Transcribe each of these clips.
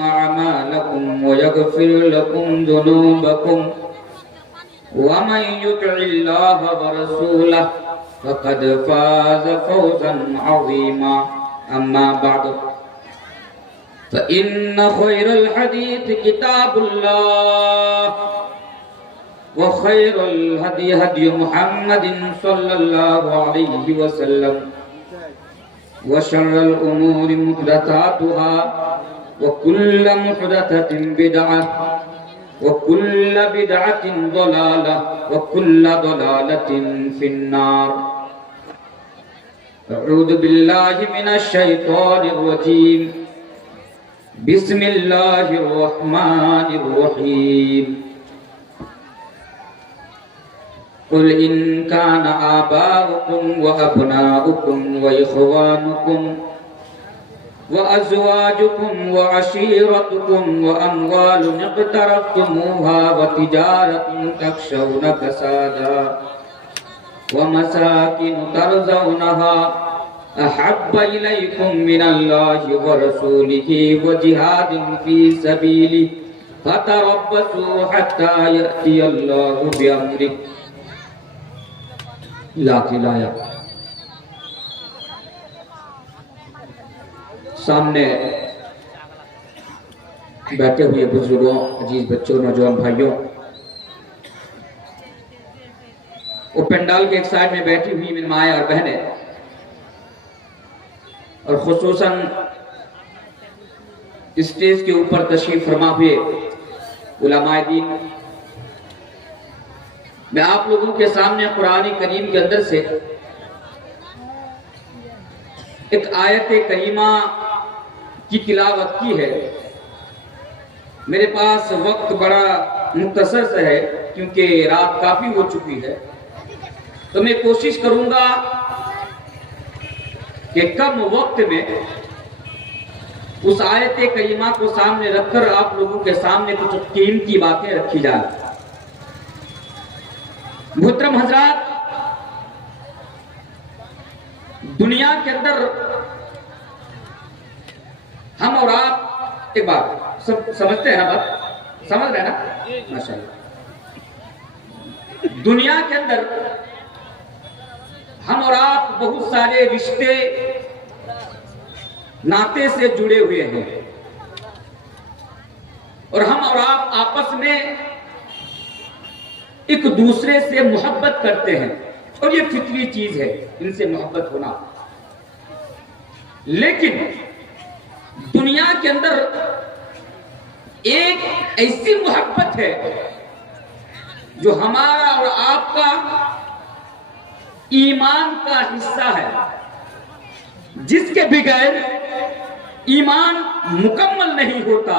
أعمالكم ويغفر لكم ذنوبكم ومن يطع الله ورسوله فقد فاز فوزا عظيما أما بعد فإن خير الحديث كتاب الله وخير الهدي هدي محمد صلى الله عليه وسلم وشر الأمور محدثاتها وكل محدثة بدعة وكل بدعة ضلالة وكل ضلالة في النار. أعوذ بالله من الشيطان الرجيم. بسم الله الرحمن الرحيم. قل إن كان آباؤكم وأبناؤكم وإخوانكم وأزواجكم وعشيرتكم وأموال اقترفتموها وتجارة تخشون كسادها ومساكن ترضونها أحب إليكم من الله ورسوله وجهاد في سبيله فتربصوا حتى يأتي الله بأمره. لایا سامنے بیٹھے ہوئے بزرگوں، عزیز بچوں، نوجوان بھائیوں، وہ پنڈال کے ایک سائڈ میں بیٹھی ہوئی میری مائیں اور بہنیں، اور خصوصاً اسٹیج کے اوپر تشریف فرما ہوئے علماء دین، میں آپ لوگوں کے سامنے قرآن کریم کے اندر سے ایک آیت کریمہ کی تلاوت کی ہے. میرے پاس وقت بڑا مختصر سے ہے کیونکہ رات کافی ہو چکی ہے، تو میں کوشش کروں گا کہ کم وقت میں اس آیت کریمہ کو سامنے رکھ کر آپ لوگوں کے سامنے کچھ قیمتی باتیں رکھی جائیں. محترم حضرات، دنیا کے اندر ہم اور آپ ایک بات سب سمجھتے ہیں نا، بات سمجھ رہے ہیں نا ماشاءاللہ. دنیا کے اندر ہم اور آپ بہت سارے رشتے ناطے سے جڑے ہوئے ہیں، اور ہم اور آپ آپس میں ایک دوسرے سے محبت کرتے ہیں، اور یہ فطری چیز ہے ان سے محبت ہونا. لیکن دنیا کے اندر ایک ایسی محبت ہے جو ہمارا اور آپ کا ایمان کا حصہ ہے، جس کے بغیر ایمان مکمل نہیں ہوتا،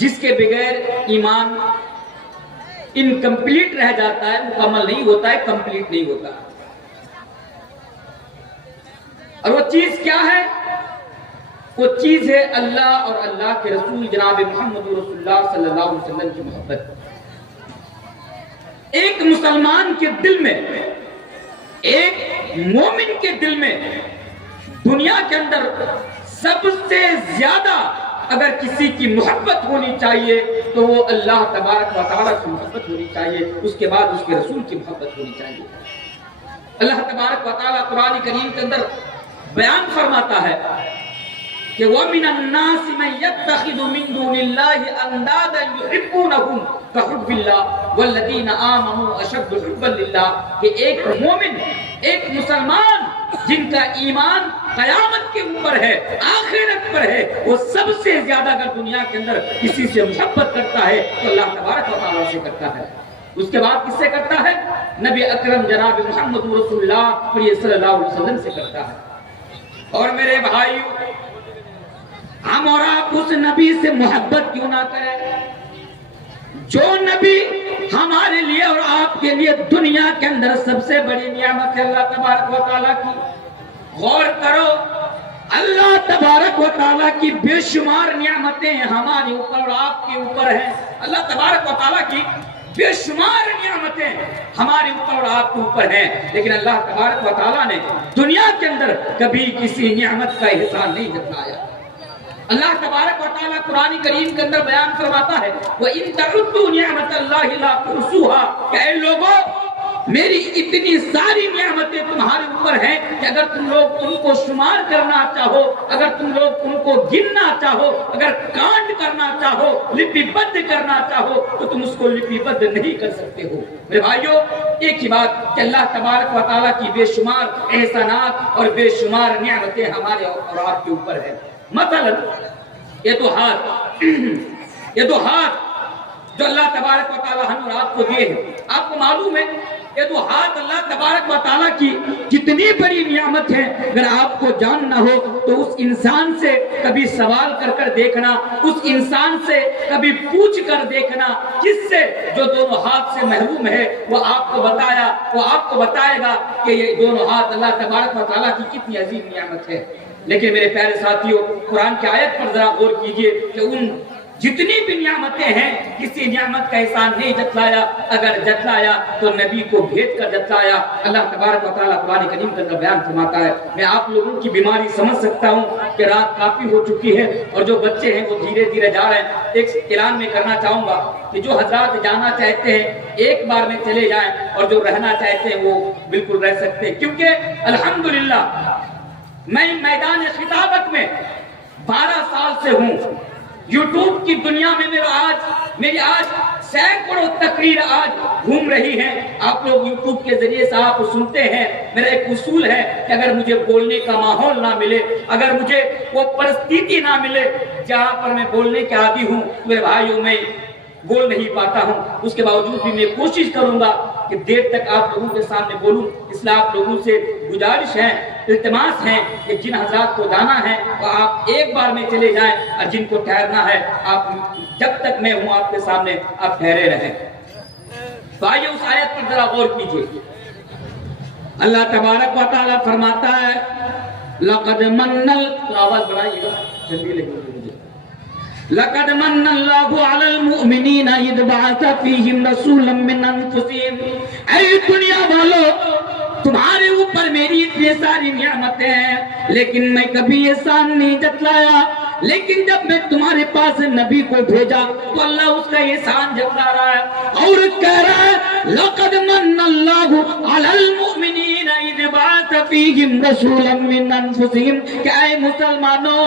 جس کے بغیر ایمان انکمپلیٹ رہ جاتا ہے، مکمل نہیں ہوتا ہے، کمپلیٹ نہیں ہوتا. اور وہ چیز کیا ہے؟ وہ چیز ہے اللہ اور اللہ کے رسول جناب محمد رسول اللہ صلی اللہ علیہ وسلم کی محبت. ایک مسلمان کے دل میں، ایک مومن کے دل میں دنیا کے اندر سب سے زیادہ اگر کسی کی محبت ہونی چاہیے تو وہ اللہ تبارک و تعالیٰ کی محبت ہونی چاہیے، اس کے بعد اس کے رسول کی محبت ہونی چاہیے. اللہ تبارک و تعالیٰ قرآن کریم کے اندر بیان فرماتا ہے کہ وَمِنَ النَّاسِ مَن يَتَّخِذُ مِن دُونِ اللَّهِ أَندَادًا يُحِبُّونَهُمْ كَحُبِّ اللَّهِ وَالَّذِينَ آمَنُوا أَشَدُّ حُبًّا لِلَّهِ. کہ ایک مومن، ایک مسلمان جن کا ایمان قیامت کے اوپر ہے، آخرت پر ہے، وہ سب سے زیادہ اگر دنیا کے اندر کسی سے محبت کرتا ہے تو اللہ تبارک و تعالیٰ سے کرتا ہے. اس کے بعد کس سے کرتا ہے؟ نبی اکرم جناب محمد رسول اللہ صلی اللہ علیہ وسلم سے کرتا ہے. اور میرے بھائی، ہم اور آپ اس نبی سے محبت کیوں نہ کریں جو نبی ہمارے لیے اور آپ کے لیے دنیا کے اندر سب سے بڑی نعمت ہے اللہ تبارک و تعالیٰ کی. غور کرو، اللہ تبارک و تعالیٰ کی بے شمار نعمتیں ہمارے اوپر اور آپ کے اوپر ہیں. اللہ تبارک و تعالیٰ کی بے شمار نعمتیں ہمارے اوپر اور آپ کے اوپر ہیں، لیکن اللہ تبارک و تعالیٰ نے دنیا کے اندر کبھی کسی نعمت کا احسان نہیں جتلایا. اللہ تبارک و تعالیٰ قرآن کریم کے اندر بیان فرماتا ہے وَإِن تَعُدُّوا نِعْمَتَ اللَّهِ لَا تُحْصُوهَا، کہ اے لوگوں میری اتنی ساری نعمتیں تمہارے اوپر ہیں کہ اگر تم لوگ ان کو شمار کرنا چاہو، اگر تم لوگ ان کو گننا چاہو، اگر کانٹ کرنا چاہو، لپی بند کرنا چاہو تو تم اس کو لپی بند نہیں کر سکتے ہو۔ میرے بھائیو، ایک ہی بات کہ اللہ تبارک و تعالیٰ کی بے شمار احسانات اور بے شمار نعمتیں ہمارے اور آپ کے اوپر ہیں۔ مثلا یہ دو ہاتھ جو اللہ تبارک و تعالیٰ ہم اور آپ کو دیے ہیں، آپ کو معلوم ہے یہ دو ہاتھ اللہ تبارک و تعالیٰ کی کتنی بڑی نعمت ہے۔ اگر آپ کو جاننا ہو تو اس انسان سے کبھی سوال کر دیکھنا، اس انسان سے کبھی پوچھ کر دیکھنا، کس سے جو دونوں ہاتھ سے محروم ہے، وہ آپ کو بتائے گا کہ یہ دونوں ہاتھ اللہ تبارک و تعالیٰ کی کتنی عظیم نعمت ہے۔ لیکن میرے پیارے ساتھیوں، قرآن کی آیت پر ذرا غور کیجئے کہ ان جتنی بھی نعمتیں ہیں کسی نعمت کا احسان نہیں جتلایا، اگر جتلایا تو نبی کو بھیج کر جتلایا۔ اللہ تبارک و تعالیٰ قرآن کریم کے اندر بیان فرماتا ہے، میں آپ لوگوں کی بیماری سمجھ سکتا ہوں کہ رات کافی ہو چکی ہے اور جو بچے ہیں وہ دھیرے دھیرے جا رہے ہیں۔ ایک اعلان میں کرنا چاہوں گا کہ جو حضرات جانا چاہتے ہیں ایک بار میں چلے جائیں، اور جو رہنا چاہتے ہیں وہ بالکل رہ سکتے ہیں، کیونکہ الحمدللہ میں میدان خطابت میں 12 سال سے ہوں۔ یوٹیوب کی دنیا میں میری آج سینکڑوں تقریر آج گھوم رہی ہیں۔ آپ لوگ یوٹیوب کے ذریعے سے آپ سنتے ہیں۔ میرا ایک اصول ہے کہ اگر مجھے بولنے کا ماحول نہ ملے، اگر مجھے وہ پرستیتی نہ ملے جہاں پر میں بولنے کے عادی ہوں، میرے بھائیوں میں بول نہیں پاتا ہوں، اس کے باوجود بھی میں کوشش کروں گا کہ دیر تک آپ لوگوں کے سامنے بولوں۔ اس لیے آپ لوگوں سے گزارش ہے، التماس ہے کہ جن حضرات کو جانا ہے وہ آپ ایک بار میں چلے جائیں، اور جن کو ٹھہرنا ہے آپ جب تک میں ہوں آپ کے سامنے آپ ٹھہرے رہیں۔ تو آئیے اس آیت پر ذرا غور کیجئے۔ اللہ تبارک و تعالیٰ فرماتا ہے لَقَدْ مَنَّ آواز بڑھائیے گا، جلدی لگے مجھے۔ لَقَدْ مَنَّ اللَّهُ عَلَى الْمُؤْمِنِينَ إِذْ بَعَثَ فِيهِمْ رَسُولًا مِّنْ أَنفُسِهِمْ، اے دنیا والو تمہارے اوپر میری اتنی ساری نعمتیں ہیں لیکن میں کبھی احسان نہیں جتلایا، لیکن جب میں تمہارے پاس نبی کو بھیجا تو اللہ اس کا احسان جتلا رہا ہے اور کہہ رہا ہے لَقَدْ مَنَّ اللَّهُ عَلَى الْمُؤْمِنِينَ إِذْ بَعَثَ فِيهِمْ رَسُولًا مِّنْ أَنفُسِهِمْ، کہ اے مسلمانوں،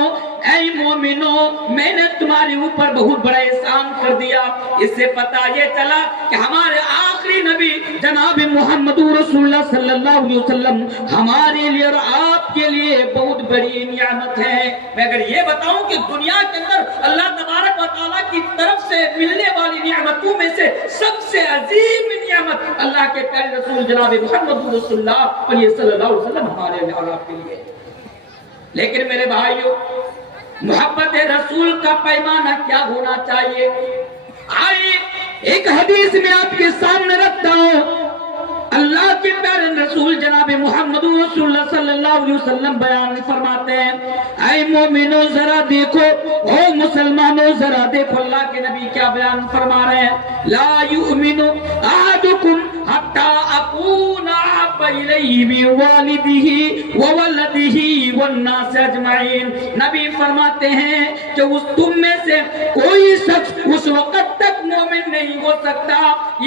اے مومنوں، میں نے تمہارے اوپر بہت بڑا احسان کر دیا۔ اس سے پتہ یہ چلا کہ ہمارے آخری نبی جناب محمد رسول اللہ صلی اللہ علیہ وسلم ہمارے لیے اور آپ کے لیے بہت بڑی نعمت ہے۔ میں اگر یہ بتاؤں کہ دنیا کے اندر اللہ تبارک و تعالیٰ کی طرف سے ملنے والی نعمتوں میں سے سب سے عظیم نعمت اللہ کے پیارے رسول جناب محمد رسول اللہ صلی اللہ علیہ وسلم ہمارے لیے اور آپ کے لیے۔ لیکن میرے بھائیوں، محبت رسول کا پیمانہ کیا ہونا چاہیے؟ آئیے ایک حدیث میں آپ کے سامنے رکھتا ہوں۔ اللہ کے پیارے رسول جناب محمد رسول اللہ صلی اللہ علیہ وسلم بیان فرماتے ہیں، اے مومنوں ذرا دیکھو، او مسلمانوں ذرا دیکھو، اللہ کے نبی کیا بیان فرما رہے ہیں، لا یؤمن احدکم حتی اکون احب الیہ من والدہ وولدہ والناس اجمعین۔ نبی فرماتے ہیں کہ تم میں سے کوئی شخص اس وقت تک مومن نہیں ہو سکتا،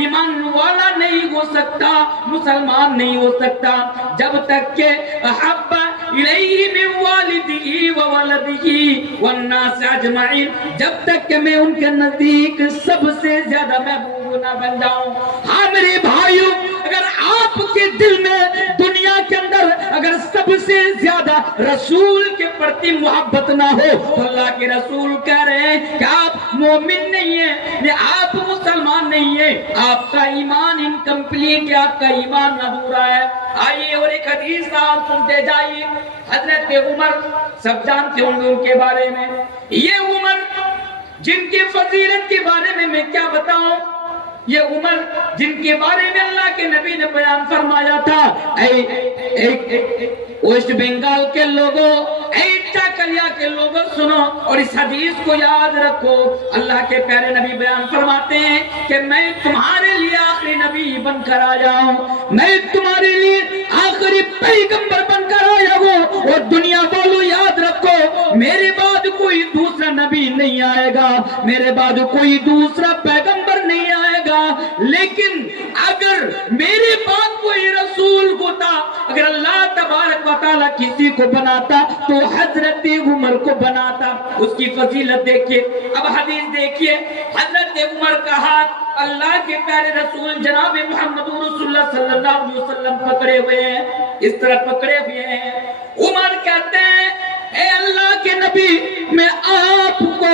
ایمان والا نہیں ہو سکتا، مسلمان نہیں ہو سکتا جب تک کہ احب الیہ من والدہ وولدہ والناس اجمعین، جب تک کہ میں ان کے نزدیک سب سے زیادہ محبوب نہ بن جاؤں۔ ہاں میرے بھائیوں، اگر آپ کے دل میں دنیا کے اندر اگر سب سے زیادہ رسول کے پرتی محبت نہ ہو تو اللہ کے رسول کہہ رہے ہیں کہ آپ مومن نہیں ہیں، آپ مسلمان نہیں ہیں، آپ کا ایمان انکمپلیٹ ہے، آپ کا ایمان ادھورا ہے۔ آئیے اور ایک حدیث آپ سنتے جائیے۔ حضرت عمر، سب جانتے ہوں گے ان کے بارے میں، یہ عمر جن کی فضیلت کے بارے میں کیا بتاؤں، یہ عمر جن کے بارے میں اللہ کے نبی نے بیان فرمایا تھا، اے ویسٹ بنگال کے لوگوں، اے چاکلیا کے لوگوں سنو اور اس حدیث کو یاد رکھو۔ اللہ کے پیارے نبی بیان فرماتے ہیں کہ میں تمہارے لیے آخری نبی بن کر آیا ہوں، میں تمہارے لیے آخری پیغمبر بن کر آیا ہوں، اور دنیا والوں یاد رکھو میرے بعد کوئی کوئی دوسرا نبی نہیں آئے گا، میرے بعد کوئی دوسرا پیغمبر نہیں آئے گا، لیکن اگر میرے بعد کوئی رسول ہوتا، اگر اللہ تبارک و تعالیٰ کسی کو بناتا تو حضرت عمر کو بناتا۔ اس کی فضیلت دیکھیے، اب حدیث دیکھیے، حضرت عمر کا ہاتھ اللہ کے پیارے رسول جناب محمد رسول اللہ صلی اللہ علیہ وسلم پکڑے ہوئے ہیں، اس طرح پکڑے ہوئے ہیں۔ عمر کہتے ہیں اے اللہ کے نبی، میں آپ کو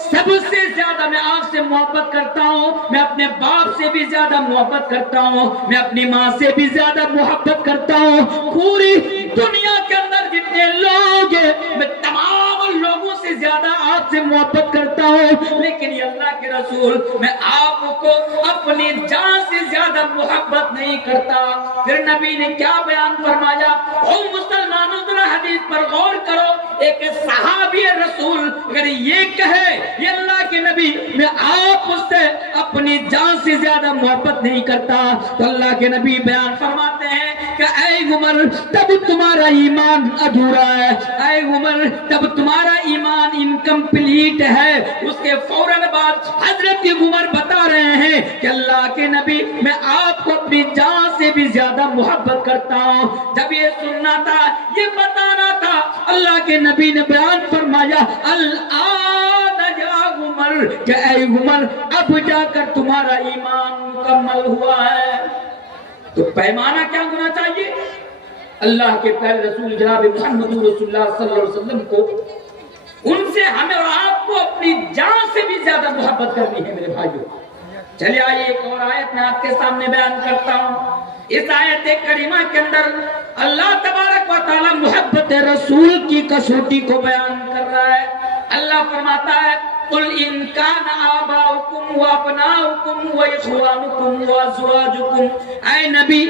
سب سے زیادہ، میں آپ سے محبت کرتا ہوں، میں اپنے باپ سے بھی زیادہ محبت کرتا ہوں، میں اپنی ماں سے بھی زیادہ محبت کرتا ہوں، پوری دنیا کے اندر جتنے لوگ ہیں میں تمام لوگوں سے زیادہ آپ سے محبت کرتا ہوں، لیکن یہ اللہ کے رسول میں آپ کو اپنی جان سے زیادہ محبت نہیں کرتا۔ پھر نبی نے کیا بیان فرمایا؟ او مسلمانوں ذرا حدیث پر غور کرو، ایک صحابی رسول اگر یہ کہے یہ اللہ کے نبی میں آپ سے اپنی جان سے زیادہ محبت نہیں کرتا، تو اللہ کے نبی بیان فرماتے ہیں کہ اے عمر تب تمہارا ایمان ادھورا ہے، اے عمر تب تمہارا ایمان انکمپلیٹ ہے۔ اس کے فوراً بعد حضرت عمر بتا رہے ہیں کہ اللہ کے نبی میں آپ کو اپنی جان سے بھی زیادہ محبت کرتا ہوں۔ جب یہ سننا تھا، یہ بتانا تھا، اللہ کے نبی نے بیان فرمایا الآن یا عمر کہ اے عمر اب جا کر تمہارا ایمان مکمل ہوا ہے۔ تو پیمانہ کیا ہونا چاہیے؟ اللہ کے پیارے رسول جناب محمد رسول اللہ صلی اللہ علیہ وسلم کو، ان سے ہمیں اور آپ کو اپنی جان سے بھی زیادہ محبت کرنی ہے میرے بھائیوں۔ چلے آئیے ایک اور آیت میں آپ کے سامنے بیان کرتا ہوں۔ اس آیت کریمہ کے اندر اللہ تبارک و تعالی محبت رسول کی کسوٹی کو بیان کر رہا ہے۔ اللہ فرماتا ہے قل ان کان آباؤکم و ابناؤکم و اخوانکم و ازواجکم، اے نبی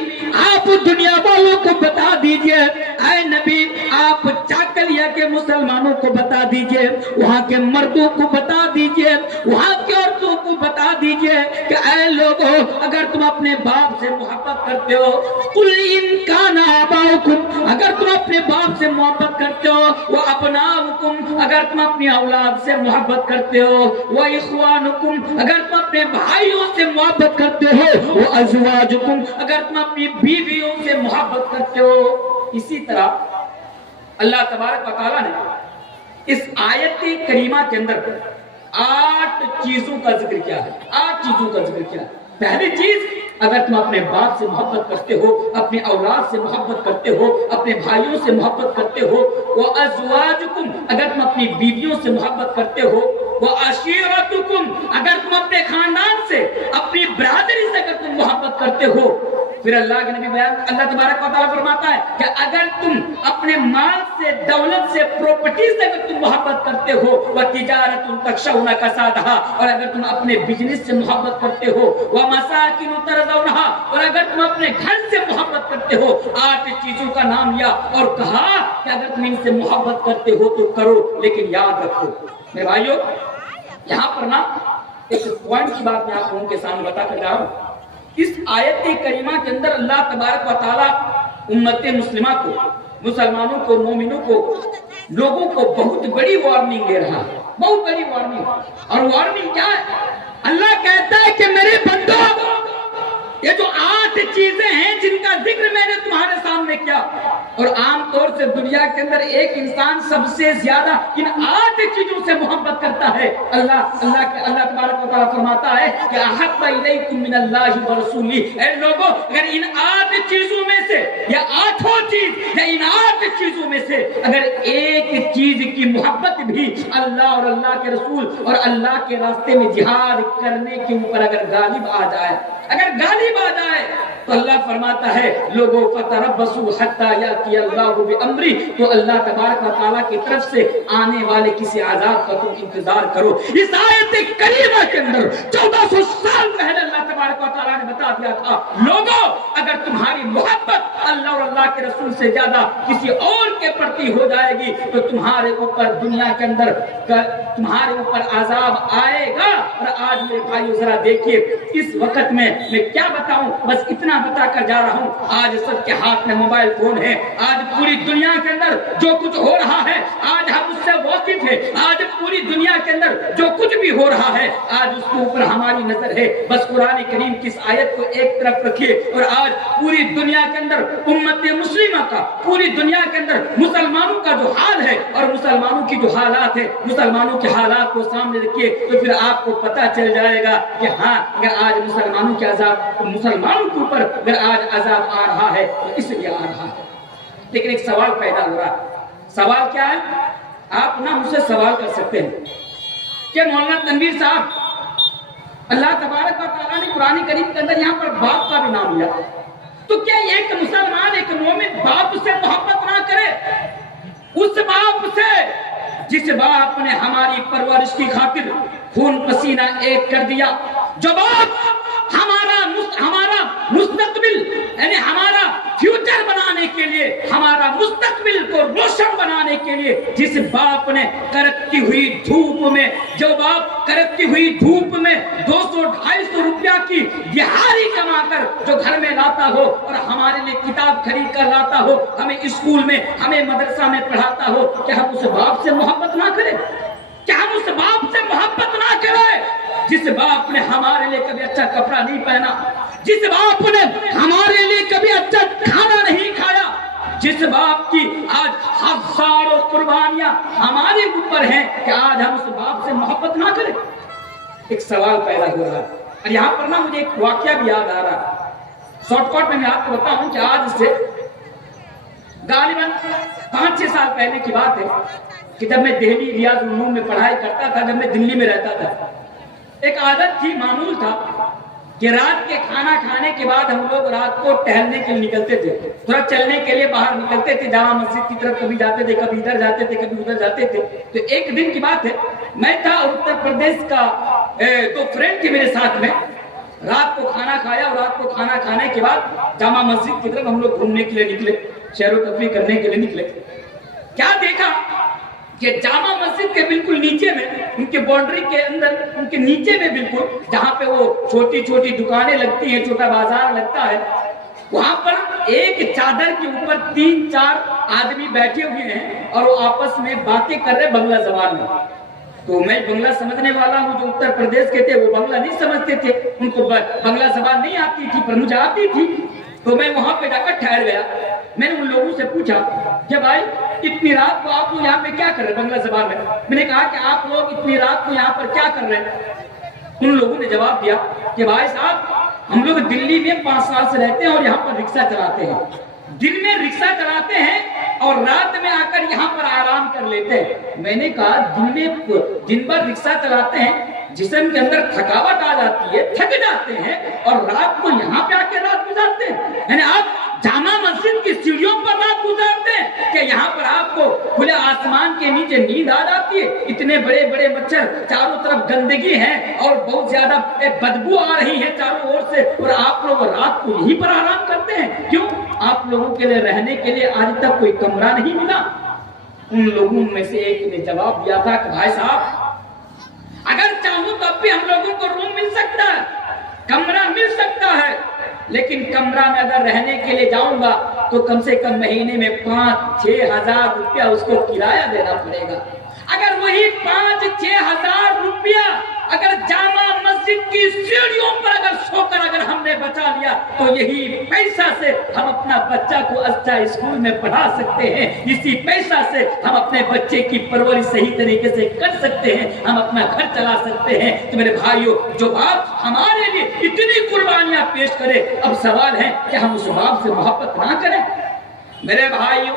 آپ دنیا والوں کو بتا دیجئے، اے نبی آپ چاکلیا کے مسلمانوں کو بتا دیجئے، وہاں کے مردوں کو بتا دیجئے، وہاں کی عورتوں کو بتا دیجئے کہ اے لوگوں اگر تم اپنے باپ سے محبت کرتے ہو، قل ان کان آباؤکم اگر تم اپنے باپ سے محبت کرتے ہو، و ابناؤکم اگر تم اپنی اولاد سے محبت کرتے ہو، و اخوانکم اگر تم اپنے بھائیوں سے محبت کرتے ہو، و ازواجکم اگر تم اپنی بیویوں سے محبت کرتے ہو۔ اسی طرح اللہ تبارک و تعالیٰ نے اس آیت کریمہ کے اندر 8 چیزوں کا ذکر کیا ہے، 8 چیزوں کا ذکر کیا ہے۔ پہلی چیز، اگر تم اپنے باپ سے محبت کرتے ہو، اپنے اولاد سے محبت کرتے ہو، اپنے بھائیوں سے محبت کرتے ہو، وَأَزْوَاجُكُمْ اگر تم اپنی بیویوں سے محبت کرتے ہو، وَعَشِيرَتُكُمْ اگر تم اپنے خاندان سے، اپنی برادری سے اگر تم محبت کرتے ہو۔ پھر اللہ کے نبی بیان، اللہ تبارک و تعالیٰ فرماتا ہے کہ اگر تم اپنے مال سے، دولت سے، پراپرٹی سے اگر تم محبت کرتے ہو، وَتِجَارَةٌ تَخْشَوْنَ كَسَادَهَا اور اگر تم اپنے بزنس سے محبت کرتے ہو، وَمَسَاكِنُ تَرْضَوْنَهَا اور اگر تم اپنے گھر سے محبت کرتے ہو۔ 8 چیزوں کا نام لیا اور کہا کہ اگر تم ان سے محبت کرتے ہو تو کرو، لیکن یاد رکھو میرے بھائیو، یہاں پر نا ایک پوائنٹ کی بات میں آپ لوگوں کے سامنے بتا کر جا رہا ہوں۔ اس آیت کریمہ کے اندر اللہ تبارک و تعالیٰ امت مسلمہ کو، مسلمانوں کو، مومنوں کو، لوگوں کو بہت بڑی وارننگ دے رہا ہے، بہت بڑی وارننگ۔ اور وارننگ کیا ہے؟ اللہ کہتا ہے کہ میرے بندو، یہ جو 8 چیزیں ہیں جن کا ذکر میں نے تمہارے سامنے کیا، اور عام طور سے دنیا کے اندر ایک انسان سب سے زیادہ ان 8 چیزوں سے محبت کرتا ہے۔ اللہ تبارک و تعالیٰ فرماتا ہے کہ احب الیکم من اللہ ورسولہ، اے لوگوں اگر ان 8 چیزوں میں سے، یا 8 چیز یا ان 8 چیزوں میں سے اگر ایک چیز کی محبت بھی اللہ اور اللہ کے رسول اور اللہ کے راستے میں جہاد کرنے کے اوپر اگر غالب آ جائے، اگر غالب آ جائے، تو اللہ فرماتا ہے لوگوں فتربصوا حتی یاتی اللہ بامری، تو اللہ تبارک و تعالیٰ کی طرف سے آنے والے کسی عذاب کا تم انتظار کرو۔ اس آیت کریمہ کے اندر 1400 سال پہلے اللہ تبارک و تعالیٰ نے بتا دیا تھا لوگوں اگر تمہاری محبت اللہ اور اللہ کے رسول سے زیادہ کسی اور کے پرتی ہو جائے گی تو تمہارے اوپر دنیا کے اندر تمہارے اوپر عذاب آئے گا۔ اور آج میرے بھائیو ذرا دیکھیے اس وقت میں کیا بتاؤں، بس اتنا بتا کر جا رہا ہوں، آج سب کے ہاتھ میں موبائل فون ہے، آج پوری دنیا کے اندر جو کچھ ہو رہا ہے آج ہم اس سے واقف ہیں، آج پوری دنیا کے اندر جو کچھ بھی ہو رہا ہے آج اس کے اوپر ہماری نظر ہے۔ بس قرآن کریم کی اس آیت کو ایک طرف رکھیے اور آج پوری دنیا کے اندر امت مسلمہ کا، پوری دنیا کے اندر مسلمانوں کا جو حال ہے اور مسلمانوں کی جو حالات ہے، مسلمانوں کے حالات کو سامنے رکھیے تو پھر آپ کو پتہ چل جائے گا کہ ہاں اگر آج مسلمانوں کے عذاب، مسلمانوں کے اوپر اگر آج عذاب آ رہا ہے تو اس لیے آ رہا ہے۔ لیکن ایک سوال پیدا ہو رہا ہے، سوال کیا ہے؟ آپ نہ مجھ سے سوال کر سکتے ہیں کہ مولانا تنویر صاحب، اللہ تبارک و تعالیٰ نے قرآن کریم کے اندر یہاں پر باپ کا بھی نام لیا، تو کیا ایک مسلمان، ایک مومن باپ سے محبت نہ کرے؟ اس باپ سے جس باپ نے ہماری پرورش کی خاطر خون پسینہ ایک کر دیا، جو باپ ہمارا مستقبل یعنی ہمارا فیوچر بنانے کے لیے، ہمارا مستقبل کو روشن بنانے کے لیے جس باپ نے کرکتی ہوئی دھوپ میں، جو باپ کرکتی ہوئی دھوپ میں 200-250 روپیہ کی دہاڑی کما کر جو گھر میں لاتا ہو اور ہمارے لیے کتاب خرید کر لاتا ہو، ہمیں اسکول میں، ہمیں مدرسہ میں پڑھاتا ہو، کیا ہم اس باپ سے محبت نہ کریں؟ کیا ہم اس باپ سے محبت نہ کریں جس باپ نے ہمارے لیے کبھی اچھا کپڑا نہیں پہنا، جس باپ نے ہمارے لیے کبھی اچھا کھانا نہیں کھایا، جس باپ کی آج ہزاروں قربانیاں ہمارے اوپر ہیں، کہ آج ہم اس باپ سے محبت نہ کریں؟ ایک سوال پیدا ہو رہا ہے اور یہاں پر مجھے ایک واقعہ بھی یاد آ رہا ہے، شارٹ کٹ میں آپ کو بتاؤں کہ آج سے غالباً 5-6 سال پہلے کی بات ہے کہ جب میں دہلی ریاض العلوم میں پڑھائی کرتا تھا، جب میں دلی میں رہتا تھا، ایک عادت تھی، معمول تھا کہ رات کے کھانا کھانے کے بعد ہم لوگ رات کو ٹہلنے کے لیے نکلتے تھے، تھوڑا چلنے کے لیے باہر نکلتے تھے، جامع مسجد کی طرف کبھی جاتے تھے، کبھی ادھر جاتے تھے، کبھی ادھر جاتے تھے۔ تو ایک دن کی بات ہے، میں تھا اتر پردیش کا، تو فرینڈ تھی میرے ساتھ میں، رات کو کھانا کھایا اور رات کو کھانا کھانے کے بعد جامع مسجد کی طرف ہم لوگ گھومنے کے لیے نکلے، سیر و تفریح کرنے کے لیے نکلے۔ کیا دیکھا کہ جامع مسجد کے بالکل نیچے میں، ان کے باؤنڈری کے اندر، ان کے نیچے میں بالکل جہاں پہ وہ چھوٹی چھوٹی دکانیں لگتی ہیں، چھوٹا بازار لگتا ہے، وہاں پر ایک چادر کے اوپر 3-4 آدمی بیٹھے ہوئے ہیں اور وہ آپس میں باتیں کر رہے بنگلہ زبان میں۔ تو میں بنگلہ سمجھنے والا ہوں، جو اتر پردیش کے تھے وہ بنگلہ نہیں سمجھتے تھے، ان کو بنگلہ زبان نہیں آتی تھی پر مجھے آتی تھی۔ تو میں وہاں پہ جا کر ٹھہر گیا، میں نے ان لوگوں سے پوچھا کہ بھائی اتنی رات کو آپ لوگ یہاں پہ کیا کر رہے ہیں؟ بنگلہ زبان میں نے کہا کہ آپ لوگ اتنی رات کو یہاں پر کیا کر رہے ہیں؟ ان لوگوں نے جواب دیا کہ بھائی صاحب ہم لوگ دلی میں 5 سال سے رہتے ہیں اور یہاں پر رکشہ چلاتے ہیں، دن میں رکشہ چلاتے ہیں اور رات میں آ کر یہاں پر آرام کر لیتے ہیں۔ میں نے کہا دن بھر رکشہ چلاتے ہیں، جسم کے اندر تھکاوٹ آ جاتی ہے، تھک جاتے ہیں اور رات کو یہاں پہ آ کے رات گزارتے ہیں، یعنی آپ جامع مسجد کی سیڑھیوں پر رات گزارتے ہیں کہ یہاں پر آپ کو کھلے آسمان کے نیچے نیند آ جاتی ہے، اتنے بڑے بڑے مچھر، چاروں طرف گندگی ہے اور بہت زیادہ بدبو آ رہی ہے چاروں اور سے، اور آپ لوگ رات کو یہیں پر آرام کرتے ہیں، کیوں؟ آپ لوگوں کے لیے رہنے کے لیے آج تک کوئی کمرہ نہیں ملا؟ ان لوگوں میں سے ایک نے جواب دیا تھا کہ بھائی صاحب اگر چاہوں تو اب بھی ہم لوگوں کو روم مل سکتا ہے، کمرہ مل سکتا ہے، لیکن کمرہ میں اگر رہنے کے لیے جاؤں گا تو کم سے کم مہینے میں 5-6 ہزار روپیہ اس کو کرایہ دینا پڑے گا۔ اگر وہی 5-6 ہزار روپیہ اگر جامع مسجد کی سیڑھیوں پر اگر سو کر اگر ہم نے بچا لیا تو یہی پیسہ سے ہم اپنا بچہ کو اچھا اسکول میں پڑھا سکتے ہیں، اسی پیسہ سے ہم اپنے بچے کی پرورش صحیح طریقے سے کر سکتے ہیں، ہم اپنا گھر چلا سکتے ہیں۔ تو میرے بھائیوں، جو باپ ہمارے لیے اتنی قربانیاں پیش کرے، اب سوال ہے کہ ہم اس باپ سے محبت نہ کریں؟ میرے بھائیوں،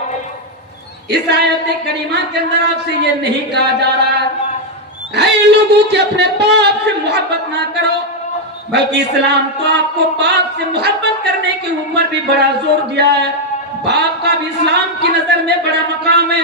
اس آیت کریمہ کے اندر آپ سے یہ نہیں کہا جا رہا اے لوگوں کہ اپنے باپ سے محبت نہ کرو، بلکہ اسلام تو آپ کو باپ سے محبت کرنے کی عمر بھی بڑا زور دیا ہے۔ باپ کا بھی اسلام کی نظر میں بڑا مقام ہے۔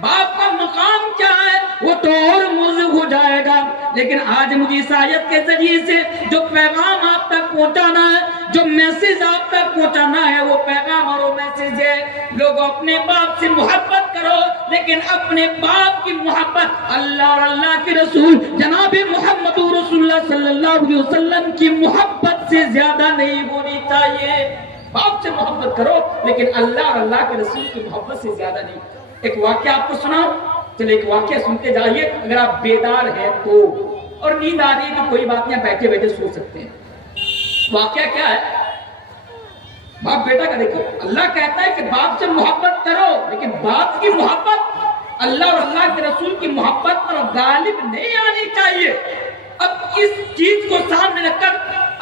باپ کا مقام کیا ہے وہ تو اور موضوع ہو جائے گا، لیکن آج مجھے اس آیت کے ذریعے سے جو پیغام آپ تک پہنچانا ہے، جو میسیج آپ تک پہنچانا ہے، وہ پیغام اور وہ میسیج ہے، لوگوں اپنے باپ سے محبت کرو، لیکن اپنے باپ کی محبت اللہ اور اللہ کے رسول جناب محمد رسول اللہ صلی اللہ علیہ وسلم کی محبت سے زیادہ نہیں ہونی چاہیے. باپ سے محبت کرو لیکن اللہ اور اللہ کے رسول کی محبت سے زیادہ نہیں. ایک واقعہ آپ کو سناؤ, چلے ایک واقعہ سنتے جائیے, اگر آپ بیدار ہیں تو, اور نیند آ رہی ہے تو کوئی بات نہیں, بیٹھے بیٹھے سو سکتے ہیں. واقعہ کیا ہے؟ باپ بیٹا کا دیکھو, اللہ کہتا ہے کہ باپ سے محبت کرو لیکن باپ کی محبت اللہ اور اللہ کے رسول کی محبت پر غالب نہیں آنی چاہیے. اب اس چیز کو سامنے رکھ کر,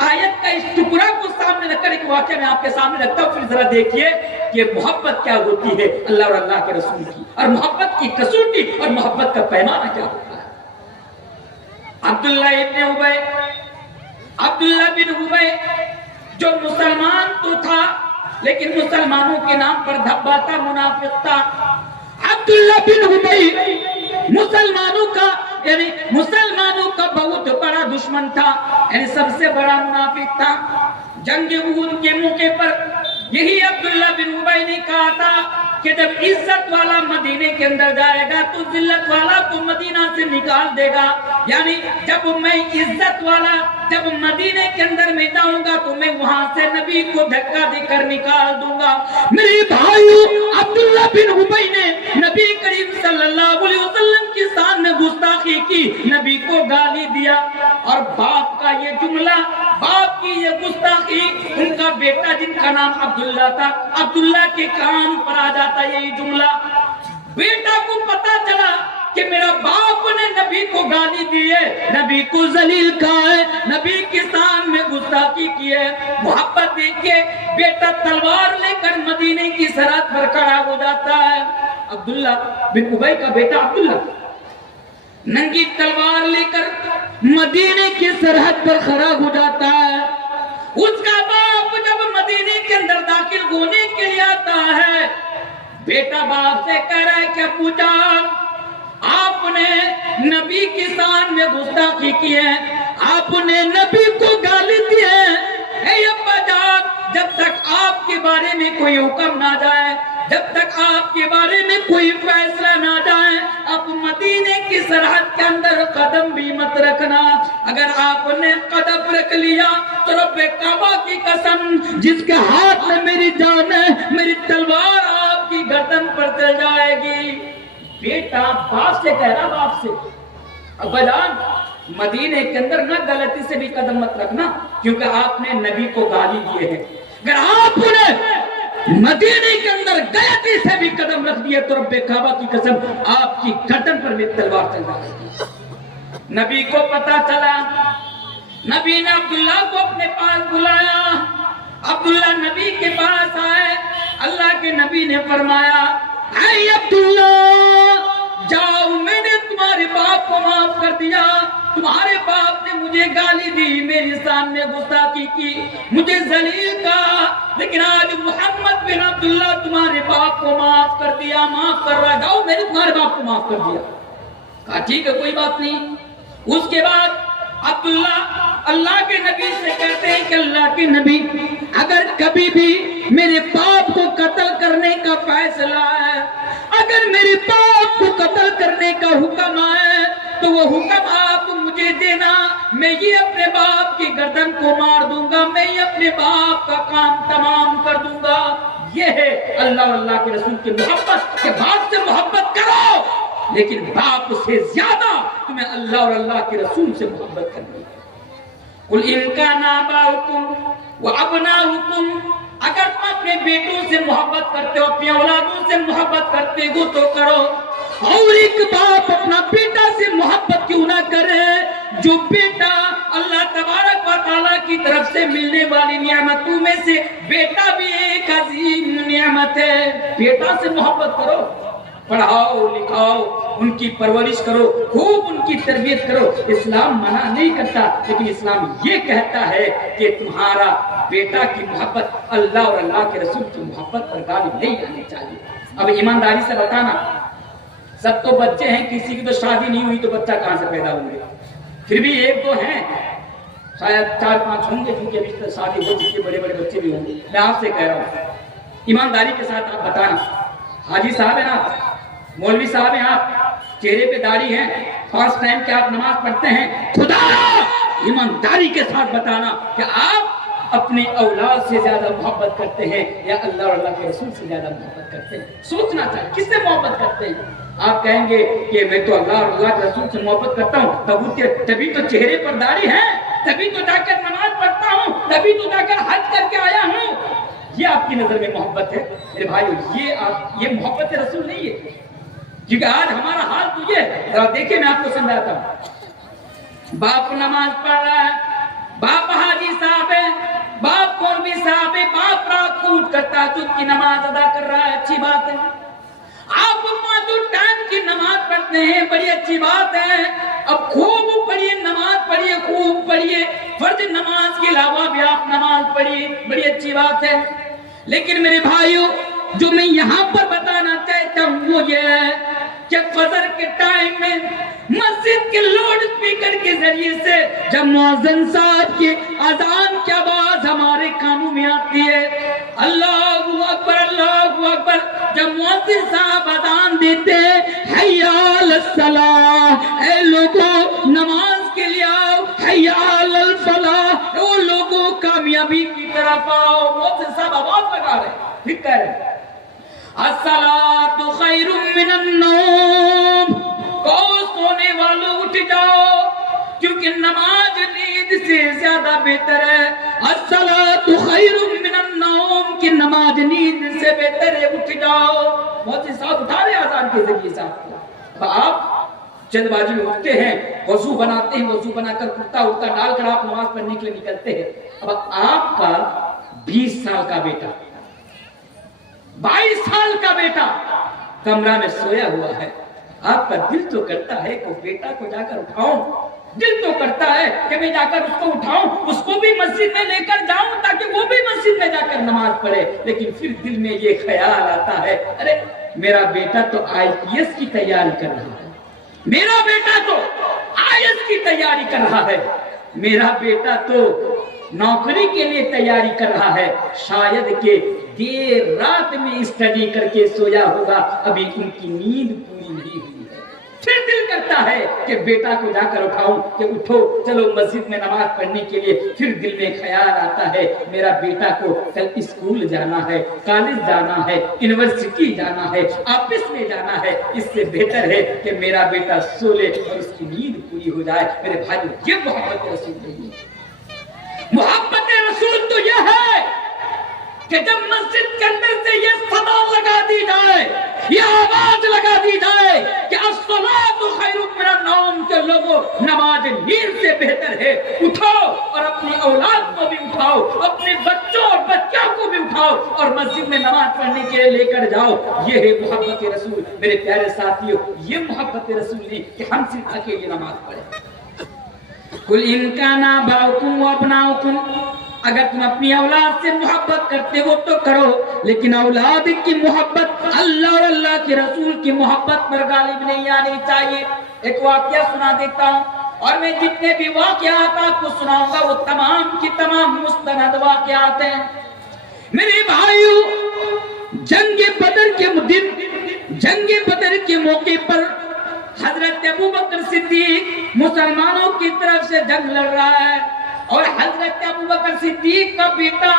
آیت کا اس ٹکڑا کو سامنے رکھ کر ایک واقعہ میں آپ کے سامنے رکھتا ہوں, پھر ذرا دیکھیے کہ محبت کیا ہوتی ہے اللہ اور اللہ کے رسول کی, اور محبت کی کسوٹی اور محبت کا پیمانہ کیا ہوتا ہے. عبداللہ بن ابی جو مسلمان تو تھا لیکن مسلمانوں کے نام پر دھبا تھا, منافق تھا. عبداللہ بن ابی مسلمانوں کا بہت بڑا دشمن تھا, یعنی سب سے بڑا منافق تھا. جنگ احد کے موقع پر یہی عبداللہ بن ابی نے کہا تھا کہ جب عزت والا مدینے کے اندر جائے گا تو ذلت والا کو مدینہ سے نکال دے گا. یعنی جب میں عزت والا جب مدینے کے اندر میں جاؤں گا تو میں وہاں سے نبی کو دھکا دے کر نکال دوں گا. میرے بھائیو, عبداللہ بن ابی نے نبی کریم صلی اللہ علیہ وسلم کی شان میں گستاخی کی, نبی کو گالی دیا, اور باپ کا یہ جملہ, باپ کی یہ گستاخی, ان کا بیٹا جن کا نام عبداللہ تھا, عبداللہ کے کان پر آ جاتا یہی جملہ. بیٹا کو پتا چلا کہ میرا باپ نے نبی کو گالی دی ہے, نبی کو ذلیل کہا ہے, نبی کی شان میں گستاخی کی ہے. محبت دیکھ کے بیٹا تلوار لے کر مدینے کی سرحد پر کھڑا ہو جاتا ہے. عبداللہ بن ابی کا بیٹا عبداللہ ننگی تلوار لے کر مدینے کی سرحد پر کھڑا ہو جاتا ہے. اس کا باپ جب مدینے کے اندر داخل ہونے کے لیے آتا ہے, بیٹا باپ سے کہہ رہا ہے کہ ابو جان, آپ نے نبی کی شان میں گستاخی کی ہے, آپ نے نبی کو گالی دی ہے. اے ابا جان, جب تک آپ کے بارے میں کوئی حکم نہ جائے, جب تک آپ کے بارے میں کوئی فیصلہ نہ جائے, آپ مدینے کی سرحد کے اندر قدم بھی مت رکھنا. اگر آپ نے قدم رکھ لیا تو رب کعبہ کی قسم, جس کے ہاتھ میں میری جان ہے, میری تلوار آپ کی گردن پر چل جائے گی. بیٹا باپ سے کہہ رہا, باپ سے, ابا جان مدینے کے اندر نہ غلطی سے بھی قدم مت رکھنا کیونکہ آپ نے نبی کو گالی دیے ہیں. اگر آپ نے مدینے کے اندر غلطی سے بھی قدم رکھ دیے تو رب کعبہ کی قسم آپ کی گردن پر بھی تلوار چل جائے گی. نبی کو پتا چلا, نبی نے عبداللہ کو اپنے پاس بلایا. عبداللہ نبی کے پاس آئے, اللہ کے نبی نے فرمایا, اے عبداللہ جاؤ, میں نے تمہارے باپ کو معاف کر دیا. تمہارے باپ نے مجھے گالی دی, میری شان میں گستاخی کی, مجھے ذلیل کہا, لیکن آج محمد بن عبداللہ تمہارے باپ کو معاف کر دیا, معاف کر رہا, جاؤ میں نے تمہارے باپ کو معاف کر دیا. کہا ٹھیک ہے کوئی بات نہیں. اس کے بعد عبداللہ اللہ کے نبی سے کہتے ہیں کہ اللہ کے نبی, اگر کبھی بھی میرے باپ کو قتل کرنے کا فیصلہ ہے, اگر میرے باپ کو قتل کرنے کا حکم آئے تو وہ حکم آپ مجھے دینا, میں یہ اپنے باپ کی گردن کو مار دوں گا, میں یہ اپنے باپ کا کام تمام کر دوں گا. یہ ہے اللہ اور اللہ کے رسول کی محبت, کہ باپ سے محبت کرو لیکن باپ سے زیادہ تمہیں اللہ اور اللہ کے رسول سے محبت کرنی ہے. قل ان کان آباؤکم وابناؤکم, اگر تم اپنے بیٹوں سے محبت کرتے ہو, اپنی اولادوں سے محبت کرتے ہو تو کرو, اور ایک باپ اپنا بیٹا سے محبت کیوں نہ کرے جو بیٹا اللہ تبارک و تعالیٰ کی طرف سے ملنے والی نعمتوں میں سے بیٹا بھی ایک عظیم نعمت ہے. بیٹا سے محبت کرو, پڑھاؤ لکھاؤ, ان کی پرورش کرو, خوب ان کی تربیت کرو. اسلام منع نہیں کرتا, لیکن اسلام یہ کہتا ہے کہ تمہارا بیٹا کی محبت اللہ اور اللہ کے رسول کی محبت پر غالب نہیں آنی چاہیے. اب ایمانداری سے بتانا, سب تو بچے ہیں, کسی کی تو شادی نہیں ہوئی تو بچہ کہاں سے پیدا ہوں گے, پھر بھی ایک دو ہیں, شاید 4-5 ہوں گے جن کے ابھی تک شادی ہو چکی, بڑے بڑے بچے بھی ہوں گے. میں آپ سے کہہ رہا ہوں, ایمانداری کے ساتھ آپ بتانا, حاجی صاحب ہیں آپ, مولوی صاحب ہیں آپ, چہرے پہ داڑھی ہے, فرسٹ ٹائم کہ آپ نماز پڑھتے ہیں, خدا ایمانداری کے ساتھ بتانا کہ آپ اپنی اولاد سے زیادہ محبت کرتے ہیں یا اللہ اور اللہ کے رسول سے زیادہ محبت کرتے ہیں؟ سوچنا چاہیے کس سے محبت کرتے ہیں۔ آپ کہیں گے کہ میں تو اللہ اور اللہ کے رسول سے محبت کرتا ہوں، تبھی تو چہرے پر داڑھی ہے، تبھی تو جا کر نماز پڑھتا ہوں، تبھی تو جا کر حج کر کے آیا ہوں۔ یہ آپ کی نظر میں محبت ہے؟ میرے بھائیو، یہ محبت رسول نہیں ہے، کیونکہ آج ہمارا حال تو یہ ہے۔ ذرا دیکھیں میں آپ کو سمجھاتا ہوں۔ باپ نماز پڑھ رہا ہے، باپ حاجی صاحب ہے، باپ کون بھی صاحب ہے، باپ رات کو اٹھ کر تہجد کی نماز ادا کر رہا ہے، اچھی بات ہے۔ آپ پانچوں ٹائم کی نماز پڑھتے ہیں، بڑی اچھی بات ہے۔ اب خوب پڑھیے، نماز پڑھیے، خوب پڑھیے، فرض نماز کے علاوہ بھی آپ نماز پڑھیے، بڑی اچھی بات ہے۔ لیکن میرے بھائیوں، جو میں یہاں پر بتانا چاہتا ہوں وہ یہ ہے کہ فجر کے ٹائم میں مسجد کے لاؤڈ اسپیکر کے ذریعے سے جب مؤذن صاحب کی اذان کی آواز ہمارے کانوں میں آتی ہے، اللہ اکبر اللہ اکبر، جب مؤذن صاحب اذان دیتے حی علی الصلاۃ، اے لوگوں نماز کے لیے آؤ، حی علی الفلاح، او لوگوں کامیابی کی طرف آؤ، مؤذن صاحب آواز لگا رہے ہیں، ٹھیک کہہ رہے ہیں، الصلاۃ خیر من النوم، کہو سونے والوں اٹھ جاؤ، کیونکہ نماز نیند سے زیادہ بہتر ہے۔ الصلاۃ خیر من النوم، کہ نماز نیند سے بہتر ہے، اٹھ جاؤ۔ مؤذن صاحب اٹھا رہے آذان کے ذریعے سے آپ کو۔ آپ جلد بازی میں اٹھتے ہیں، وضو بناتے ہیں، وضو بنا کر کرتا ڈال کر آپ نماز پڑھنے کے لیے نکلتے ہیں۔ اب آپ کا 20 سال کا بیٹا، 22 سال کا بیٹا کمرہ میں سویا ہوا ہے، آپ کا دل تو کرتا ہے کہ بیٹا کو جا کر اٹھاؤں، دل تو کرتا ہے کہ میں جا کر اس کو اٹھاؤں، اس کو بھی مسجد میں لے کر جاؤں تاکہ وہ بھی مسجد میں جا کر نماز پڑھے، لیکن پھر دل میں یہ خیال آتا ہے، ارے میرا بیٹا تو IPS کی تیاری کر رہا ہے، میرا بیٹا تو IAS کی تیاری کر رہا ہے، میرا بیٹا تو نوکری کے لیے تیاری کر رہا ہے، شاید کہ دیر رات میں اسٹڈی کر کے سویا ہوگا، ابھی ان کی نیند پوری نہیں ہوئی ہے۔ پھر دل کرتا ہے کہ بیٹا کو جا کر اٹھاؤں کہ اٹھو چلو مسجد میں نماز پڑھنے کے لیے، پھر دل میں خیال آتا ہے میرا بیٹا کو کل اسکول جانا ہے، کالج جانا ہے، یونیورسٹی جانا ہے، آفس میں جانا ہے، اس سے بہتر ہے کہ میرا بیٹا سو لے اور اس کی نیند پوری ہو جائے۔ میرے بھائیو، یہ محبت رسول نہیں ہے۔ محبت رسول تو یہ ہے کہ جب مسجد کے اندر سے یہ صدا لگا دی جائے، یہ آواز لگا دی جائے کہ الصلاۃ خیر من النوم، کے لوگوں نماز نیند سے بہتر ہے، اٹھاؤ اور اپنی اولاد کو بھی اٹھاؤ، اپنے بچوں اور بچوں کو بھی اٹھاؤ اور مسجد میں نماز پڑھنے کے لیے لے کر جاؤ۔ یہ ہے محبت رسول۔ میرے پیارے ساتھیوں، یہ محبت رسول نہیں کہ ہم صرف اکیلے نماز پڑھیں۔ قل ان کان آباؤکم وابناؤکم، اگر تم اپنی اولاد سے محبت کرتے ہو تو کرو، لیکن اولاد کی محبت اللہ اور اللہ کے رسول کی محبت پر غالب نہیں آنی چاہیے۔ ایک واقعہ سنا دیتا ہوں، اور میں جتنے بھی واقعات آپ کو سناؤں گا وہ تمام کی تمام مستند واقعات ہیں۔ میرے بھائیو، جنگ بدر کے موقع پر حضرت ابوبکر صدیق مسلمانوں کی طرف سے جنگ لڑ رہا ہے، اور حضرت ابوبکر صدیق کا بیٹا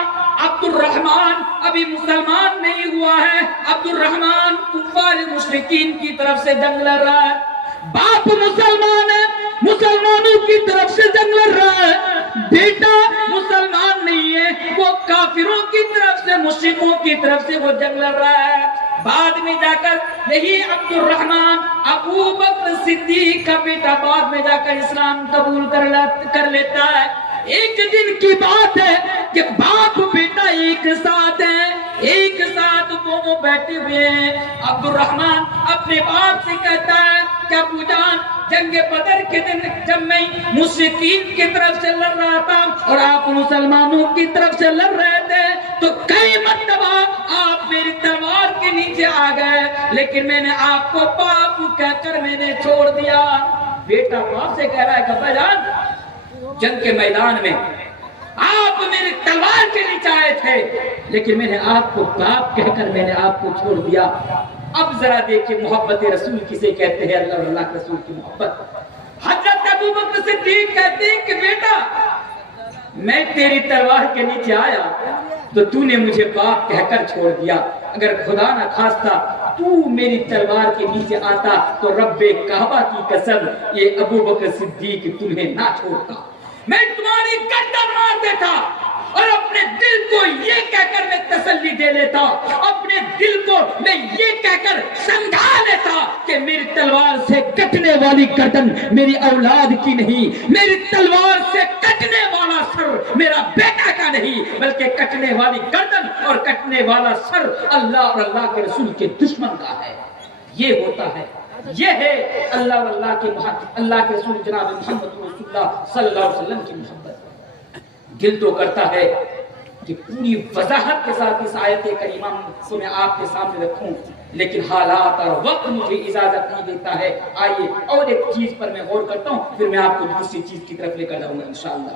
عبد الرحمن ابھی مسلمان نہیں ہوا ہے، عبد الرحمن کفار مشرکین کی طرف سے جنگ لڑ رہا ہے۔ باپ مسلمان ہے، مسلمانوں کی طرف سے جنگ لڑ رہا ہے، بیٹا مسلمان نہیں ہے، وہ کافروں کی طرف سے، مشرکوں کی طرف سے وہ جنگ لڑ رہا ہے۔ بعد میں جا کر یہی عبد الرحمن ابوبکر صدیق کا بیٹا بعد میں جا کر اسلام قبول کر لیتا ہے۔ ایک دن کی بات ہے کہ باپ بیٹا ایک ساتھ ہیں، ایک ساتھ دونوں بیٹھے ہوئے ہیں۔ عبد الرحمن اپنے باپ سے کہتا ہے کہ ابو جان، جنگ بدر کے دن جب میں مشرکین کی طرف سے لڑ رہا تھا اور آپ مسلمانوں کی طرف سے لڑ رہے تھے تو کئی مرتبہ آپ میری تلوار کے نیچے آ گئے، لیکن میں نے آپ کو باپ کہہ کر میں نے چھوڑ دیا۔ بیٹا باپ سے کہہ رہا ہے کہ ابا جان، جنگ کے میدان میں آپ میری تلوار کے نیچے آئے تھے، لیکن میں نے آپ کو باپ کہہ کر میں نے آپ کو چھوڑ دیا۔ اب ذرا دیکھیں محبت رسول کسے کہتے ہیں، اللہ اور اللہ کے رسول کی محبت۔ حضرت ابوبکر صدیق کہتے ہیں کہ بیٹا میں تیری تلوار کے نیچے آیا تو تو نے مجھے باپ کہہ کر چھوڑ دیا، اگر خدا نہ خواستہ تو میری تلوار کے نیچے آتا تو رب کعبہ کی قسم یہ ابو بکر صدیق تمہیں نہ چھوڑتا، میں تمہاری گردن مار دیتا اور اپنے دل کو یہ کہہ کر میں تسلی دے لیتا، اپنے دل کو میں یہ کہہ کر سمجھا لیتا کہ میری تلوار سے کٹنے والی گردن میری اولاد کی نہیں، میری تلوار سے کٹنے والا سر میرا بیٹا کا نہیں، بلکہ کٹنے والی گردن اور کٹنے والا سر اللہ اور اللہ کے رسول کے دشمن کا ہے۔ یہ ہوتا ہے، یہ ہے اللہ اور اللہ کے رسول جناب محمد رسول اللہ صلی اللہ علیہ وسلم کی محبت۔ دل تو کرتا ہے کہ پوری وضاحت کے ساتھ اس آیت کریمہ کو میں آپ کے سامنے رکھوں، لیکن حالات اور وقت مجھے اجازت نہیں دیتا ہے۔ آئیے اور ایک چیز پر میں غور کرتا ہوں، پھر میں آپ کو دوسری چیز کی طرف لے کر جاؤں گا انشاءاللہ۔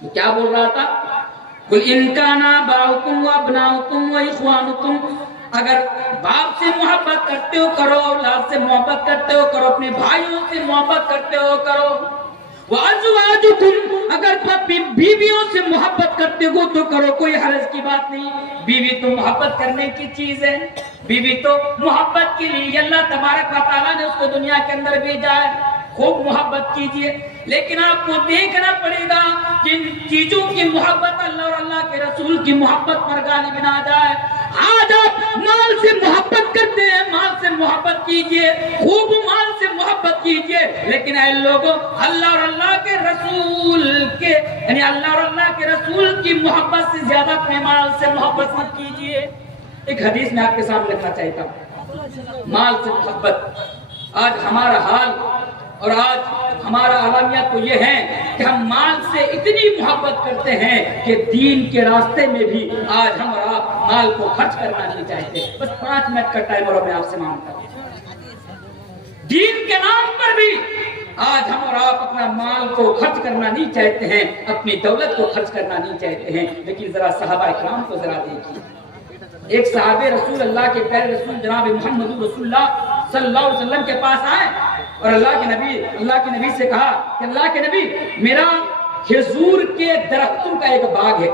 تو کیا بول رہا تھا؟ قُلْ إِنْ كَانَ آبَاؤُكُمْ وَأَبْنَاؤُكُمْ وَإِخْوَانُكُمْ، اگر باپ سے محبت کرتے ہو کرو، اولاد سے محبت کرتے ہو کرو، اپنے بھائیوں سے محبت کرتے ہو کرو، وَأَزْوَاجُكُمْ، اگر بیویوں سے محبت کرتے ہو تو کرو، کوئی حرج کی بات نہیں۔ بیوی تو محبت کرنے کی چیز ہے، بیوی تو محبت کے لیے اللہ تبارک و تعالیٰ نے اس کو دنیا کے اندر بھیجا ہے، خوب محبت کیجئے، لیکن آپ کو دیکھنا پڑے گا کہ ان چیزوں کی محبت اللہ اور اللہ کے رسول کی محبت پر غالب نہ جائے۔ آج آپ مال سے محبت کرتے ہیں، مال سے محبت کیجئے، خوب مال سے محبت کیجئے، لیکن اے لوگوں اللہ اور اللہ کے رسول کے یعنی اللہ اور اللہ کے رسول کی محبت سے زیادہ اپنے مال سے محبت مت کیجئے۔ ایک حدیث میں آپ کے سامنے رکھنا چاہتا ہوں، مال سے محبت۔ آج ہمارا حال اور آج ہمارا عالمیہ تو یہ ہے کہ ہم مال سے اتنی محبت کرتے ہیں کہ دین کے راستے میں بھی آج ہم اور آپ مال کو خرچ کرنا نہیں چاہتے۔ بس 5 منٹ کا ٹائم اور میں آپ سے مانگتا ہوں، دین کے نام پر بھی آج ہم اور آپ اپنا مال کو خرچ کرنا نہیں چاہتے ہیں، اپنی دولت کو خرچ کرنا نہیں چاہتے ہیں۔ لیکن ذرا صحابہ اکرام کو ذرا دیکھیے، ایک صحابہ رسول اللہ کے پیارے رسول جناب محمد رسول اللہ صلی اللہ علیہ وسلم کے پاس آئے اور اللہ کے نبی سے کہا کہ اللہ کے نبی، میرا کھجور کے درختوں کا ایک باغ ہے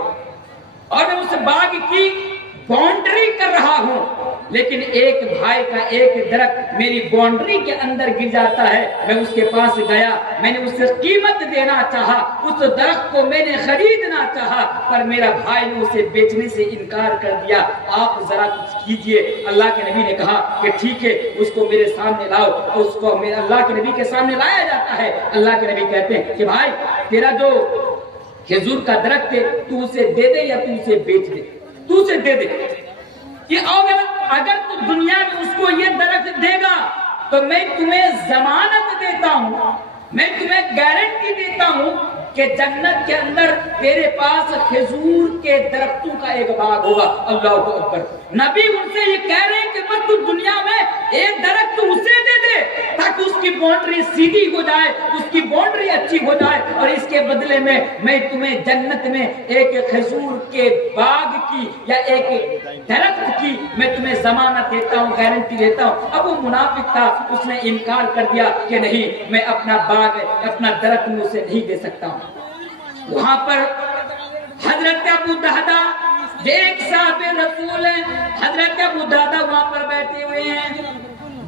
اور میں اس باغ کی باؤنڈری کر رہا ہوں، لیکن ایک بھائی کا ایک درخت میری باؤنڈری کے اندر گر جاتا ہے۔ میں اس کے پاس گیا، میں نے اس سے قیمت دینا چاہا، اس درخت کو میں نے خریدنا چاہا، پر میرا بھائی نے اسے بیچنے سے انکار کر دیا، آپ ذرا کچھ کیجئے۔ اللہ کے نبی نے کہا کہ ٹھیک ہے، اس کو میرے سامنے لاؤ۔ اس کو اللہ کے نبی کے سامنے لایا جاتا ہے۔ اللہ کے نبی کہتے ہیں کہ بھائی، تیرا جو کھجور کا درخت ہے تو اسے دے دے یا تو اسے بیچ دے، تو اسے دے دے۔ کہ اگر تو دنیا میں اس کو یہ درخت دے گا تو میں تمہیں ضمانت دیتا ہوں، میں تمہیں گارنٹی دیتا ہوں کہ جنت کے اندر تیرے پاس کھجور کے درختوں کا ایک باغ ہوگا۔ اللہ اکبر۔ نبی ان سے یہ کہہ رہے ہیں کہ بس تو دنیا میں ایک درخت اسے دے دے تاکہ اس کی باؤنڈری سیدھی ہو جائے، اس کی باؤنڈری اچھی ہو جائے، اور اس کے بدلے میں تمہیں جنت میں ایک کھجور کے باغ کی یا ایک درخت کی میں تمہیں ضمانت دیتا ہوں، گارنٹی دیتا ہوں۔ اب وہ منافق تھا، اس نے انکار کر دیا کہ نہیں، میں اپنا باغ اپنا درخت میں اسے نہیں دے سکتا ہوں۔ وہاں پر حضرت ابو دہدہ ایک صاحب رسول ہیں، حضرت ابو دہدہ وہاں پر بیٹھے ہوئے ہیں۔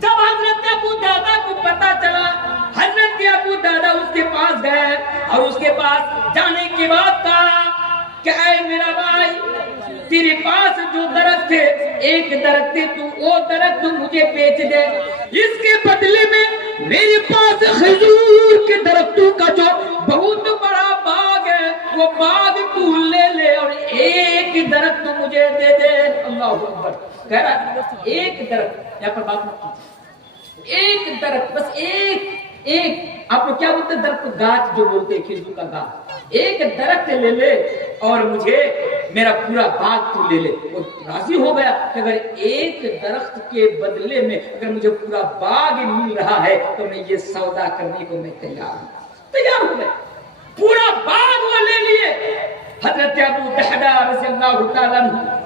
جب حضرت ابو دہدہ کو پتا چلا، حضرت ابو دہدہ اس کے پاس گئے اور اس کے پاس جانے کے بعد کہا کہ اے میرا بھائی، تیرے پاس جو درخت ہے ایک درخت ہے، تو وہ درخت مجھے بیچ دے، اس کے بدلے میں میرے پاس کھجور کے درختوں کا جو بہت بڑا باغ ہے وہ باغ تو لے لے اور ایک درخت مجھے دے دے۔ اللہ اکبر۔ کہہ رہا ایک درخت، یہاں پر بات مت کیجیے، ایک درخت، بس ایک آپ کو کیا بولتے ہیں، درخت گاچھ جو بولتے ہیں، کھجور کا گاچھ، ایک درخت لے لے اور مجھے میرا پورا باغ تو لے لے۔ وہ راضی ہو گیا کہ اگر ایک درخت کے بدلے میں اگر مجھے پورا باغ مل رہا ہے تو میں یہ سودا کرنے کو میں تیار ہوں گئے۔ پورا باغ وہ لے لیے۔ حضرت ابو دہدہ رضی اللہ تعالیٰ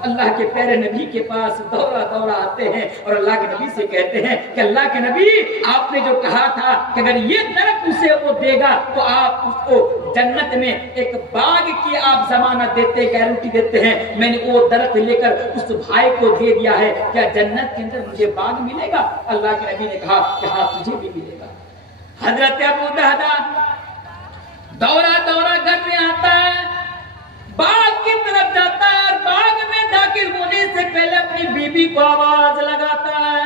اللہ کے پیارے نبی کے پاس دورہ دورہ آتے ہیں اور اللہ کے نبی سے کہتے ہیں کہ اللہ کے نبی آپ نے جو کہا تھا کہ اگر یہ درخت اسے وہ دے گا تو آپ اس کو جنت میں ایک باغ کی آپ ضمانت دیتے گارنٹی دیتے ہیں، میں نے وہ درخت لے کر اس بھائی کو دے دیا ہے، کیا جنت کے اندر مجھے باغ ملے گا؟ اللہ کے نبی نے کہا کہ ہاں تجھے بھی ملے گا۔ حضرت ابو دہدا دورہ دورہ کرنے آتا ہے، باغ کی طرف جاتا ہے اور باغ میں داخل ہونے سے پہلے اپنی بیوی کو آواز لگاتا ہے،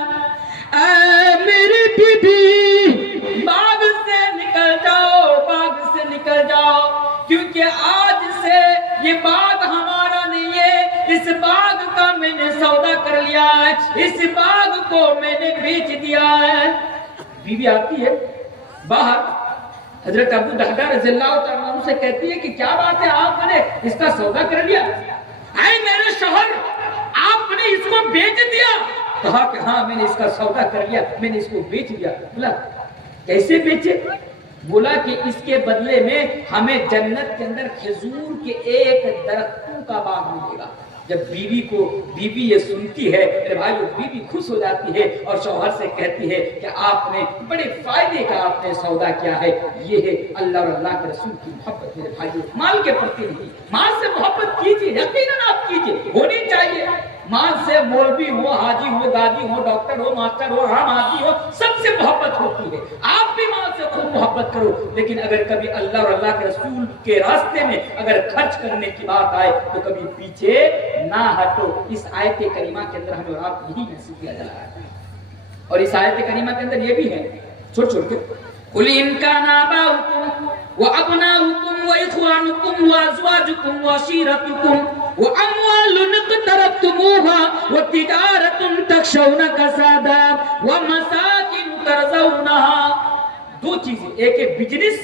اے میری بیوی باغ سے نکل جاؤ، باغ سے نکل جاؤ، کیونکہ آج سے یہ باغ ہمارا نہیں ہے، اس باغ کا میں نے سودا کر لیا ہے، اس باغ کو میں نے بیچ دیا ہے۔ بیوی آتی ہے باہر، حضرت ابو دہدا رضی اللہ تعالیٰ عنہ سے کہتی ہے کہ کیا بات ہے، آپ نے اس کا سودا کر لیا؟ اے میرے شوہر آپ نے اس کو بیچ دیا؟ کہا کہ ہاں میں نے اس کا سودا کر لیا، میں نے اس کو بیچ دیا۔ بولا کیسے بیچے؟ بولا کہ اس کے بدلے میں ہمیں جنت کے اندر کھجور کے ایک درختوں کا باغ ملے گا۔ جب بیوی یہ سنتی ہے میرے بھائیو، بیوی خوش ہو جاتی ہے اور شوہر سے کہتی ہے کہ آپ نے بڑے فائدے کا آپ نے سودا کیا ہے۔ یہ ہے اللہ اور اللہ کے رسول کی محبت میرے بھائیو، مال کے پرتی نہیں، مال سے محبت کیجیے، یقیناً آپ کیجیے، ہونی چاہیے۔ مال سے مولوی ہو، حاجی ہو، دادی ہو، ڈاکٹر ہو، ماسٹر ہو، عام آدمی ہو، سب سے محبت ہوتی ہے، آپ بھی مال سے خوب محبت کرو، لیکن اگر کبھی اللہ اور اللہ کے رسول کے راستے میں اگر خرچ کرنے کی بات آئے تو کبھی پیچھے نہ ہٹو۔ اس آیت کریمہ کے اندر ہمیں اور آپ یہی محسوس کیا جا رہا ہے، اور اس آیت کریمہ کے اندر یہ بھی ہے چھوٹ چھوٹ کے قُلْ إِنْ كَانَ آبَاؤُكُمْ وَأَبْنَاؤُكُمْ وَإِخْوَانُكُمْ وَأَزْوَاجُكُمْ وَعَشِيرَتُكُمْ وَأَمْوَالٌ اقْتَرَفْتُمُوهَا وَتِجَارَةٌ تَخْشَوْنَ كَسَادَهَا وَمَسَاكِنُ تَرْضَوْنَهَا۔ دو چیزیں، ایک ہے بزنس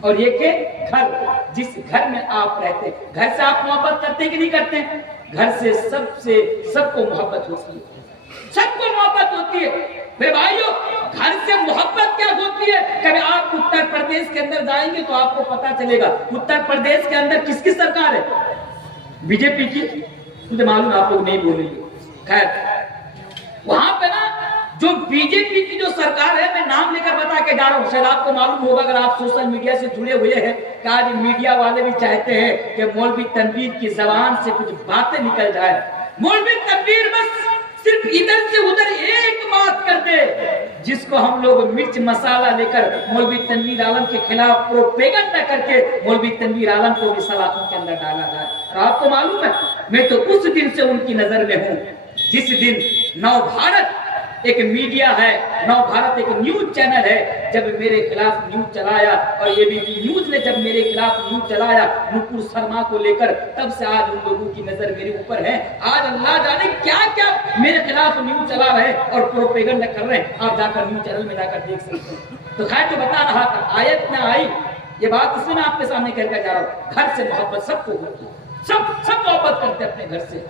اور ایک ہے گھر۔ جس گھر میں آپ رہتے ہیں، گھر سے آپ محبت کرتے ہیں کہ نہیں کرتے ہیں؟ گھر سے سب کو محبت ہوتی ہے، سب کو محبت ہوتی ہے میرے بھائیو۔ گھر سے محبت کیا ہوتی ہے؟ کبھی آپ اتر پردیش کے اندر جائیں گے تو آپ کو پتا چلے گا اتر پردیش کے اندر کس کی سرکار ہے؟ بی جے پی کی، مجھے معلوم آپ لوگ نہیں بول رہی ہے، خیر وہاں پہ نا جو بی جے پی کی جو سرکار ہے، میں نام لے کر بتا کے جا رہا ہوں، شاید آپ کو معلوم ہوگا اگر آپ سوشل میڈیا سے جڑے ہوئے ہیں کہ آج میڈیا والے بھی چاہتے ہیں کہ مولوی تنویر کی زبان سے کچھ باتیں نکل جائے۔ مولوی تنویر بس صرف ادھر سے ادھر ایک بات کر دے جس کو ہم لوگ مرچ مسالہ لے کر مولوی تنویر عالم کے خلاف پروپیگنڈا کر کے مولوی تنویر عالم کو بھی سلاخوں کے اندر ڈالا جائے۔ اور آپ کو معلوم ہے میں تو اس دن سے ان کی نظر میں ہوں جس دن نو بھارت ایک میڈیا ہے، نو بھارت ایک نیوز چینل ہے، جب میرے خلاف نیوز چلایا اور اے بی پی نیوز نے جب میرے خلاف نیوز چلایا نپور شرما کو لے کر، تب سے آج ان لوگوں کی نظر میرے اوپر ہے۔ آج اللہ جانے کیا کیا میرے خلاف نیوز چلا رہے اور پروپیگنڈا کر رہے ہیں، آپ جا کر نیوز چینل میں جا کر دیکھ سکتے ہیں۔ تو خیر جو بتا رہا تھا آیت میں آئی یہ بات، اس میں آپ کے سامنے کہہ کر جا رہا ہوں، گھر سے محبت سب کو ہوتی ہے، سب محبت کرتے اپنے گھر سے۔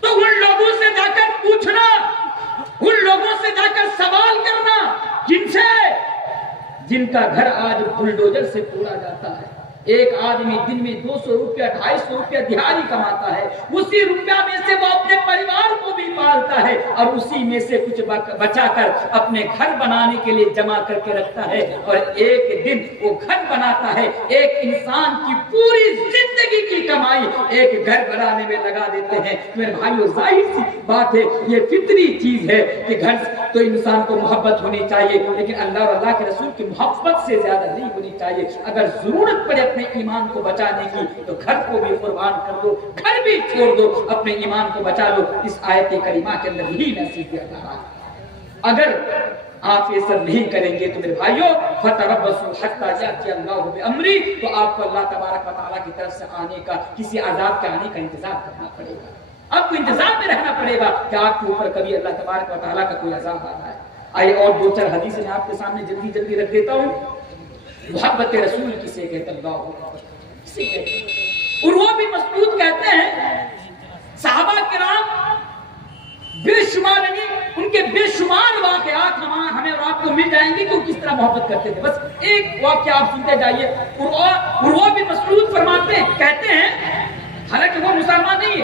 تو ان لوگوں سے جا کر پوچھنا، ان لوگوں سے جا کر سوال کرنا جن کا گھر آج بلڈوزر سے توڑا جاتا ہے۔ ایک آدمی دن میں 200 روپیہ 250 روپیہ دہاڑی کماتا ہے، اسی روپیہ میں سے وہ اپنے پریوار کو بھی پالتا ہے اور اسی میں سے کچھ بچا کر اپنے گھر بنانے کے لیے جمع کر کے رکھتا ہے، اور ایک دن وہ گھر بناتا ہے۔ ایک انسان کی پوری زندگی کی کمائی ایک گھر بنانے میں لگا دیتے ہیں۔ میرے بھائیو ظاہر سی بات ہے، یہ فطری چیز ہے کہ گھر تو انسان کو محبت ہونی چاہیے، لیکن اللہ اور اللہ کے رسول کی محبت سے زیادہ نہیں ہونی چاہیے۔ اگر ضرورت پڑے اپنے ایمان کو بچانے کی تو گھر کو بھی قربان کر دو، گھر بھی چھوڑ دو، اپنے ایمان کو بچا لو۔ اس آیت کریمہ کے اندر یہی نصیحت دیا جا رہا ہے۔ اگر آپ یہ سب نہیں کریں گے تو میرے بھائیو فتربصوا حتی یأتی اللہ بامری، تو آپ کو اللہ تبارک و تعالیٰ کی طرف سے آنے کا، کسی عذاب کے آنے کا انتظار کرنا پڑے گا۔ آپ کو انتظار میں رہنا پڑے گا کہ آپ کے اوپر کبھی اللہ تبارک و تعالیٰ کا کوئی عذاب آتا ہے۔ آئیے اور دو چار حدیثیں میں آپ کے سامنے جلدی جلدی رکھ دیتا ہوں۔ محبت رسول کسے کہتے ہیں؟ اللہ کسے کہتے ہیں؟ اور وہ بھی مسعود کہتے ہیں صحابہ کرام بے شمار، ان کے بے شمار واقعات ہمیں اور آپ کو مل جائیں گے کہ وہ کس طرح محبت کرتے تھے۔ بس ایک واقعہ آپ سنتے جائیے۔ اور وہ بھی مسعود فرماتے ہیں، کہتے ہیں حالانکہ وہ مسلمان نہیں ہے،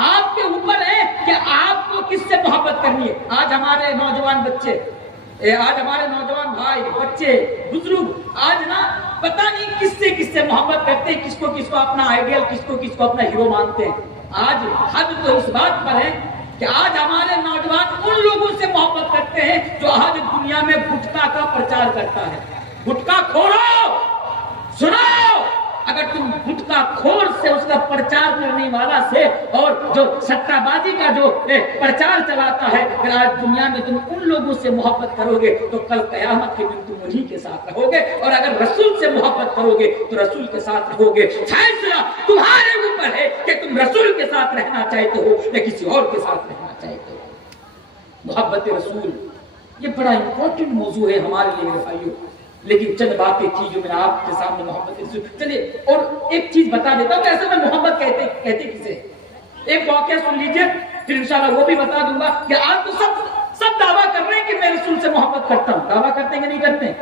آپ کے اوپر ہے کہ آپ کو کس سے محبت کرنی ہے. آج ہمارے نوجوان بچے، آج ہمارے نوجوان بھائی بچے بزرگ آج نا پتہ نہیں کس سے محبت کرتے ہیں، کس کو اپنا آئیڈیل، کس کو اپنا ہیرو مانتے ہیں. آج حد تو اس بات پر ہے کہ آج ہمارے نوجوان ان لوگوں سے محبت کرتے ہیں جو آج دنیا میں گٹکا کا پرچار کرتا ہے. گٹکا کھورو سنو، اگر تم گٹکا کھور سے اس کا پرچار کرنے والا سے اور جو سٹہ بازی کا جو پرچار چلاتا ہے، اگر آج دنیا میں تم ان لوگوں سے محبت کرو گے تو کل قیامت کے دن تم انہی کے ساتھ رہو گے. اور اگر رسول سے محبت کرو گے تو رسول کے ساتھ رہو گے. فیصلہ تمہارے اوپر ہے کہ تم رسول کے ساتھ رہنا چاہتے ہو یا کسی اور کے ساتھ رہنا چاہتے ہو. محبت رسول یہ بڑا امپورٹنٹ موضوع ہے ہمارے لیے میرے بھائیوں. لیکن چند باتیں تھی جو میں نے آپ کے سامنے محبت رسول. چلیے اور ایک چیز بتا دیتا ہوں کہ اصل میں محبت کہتے کسے. ایک واقعہ سن لیجئے پھر انشاءاللہ وہ بھی بتا دوں گا کہ آپ تو سب دعویٰ کر رہے ہیں کہ میں رسول سے محبت کرتا ہوں. دعویٰ کرتے ہیں کہ نہیں کرتے ہیں؟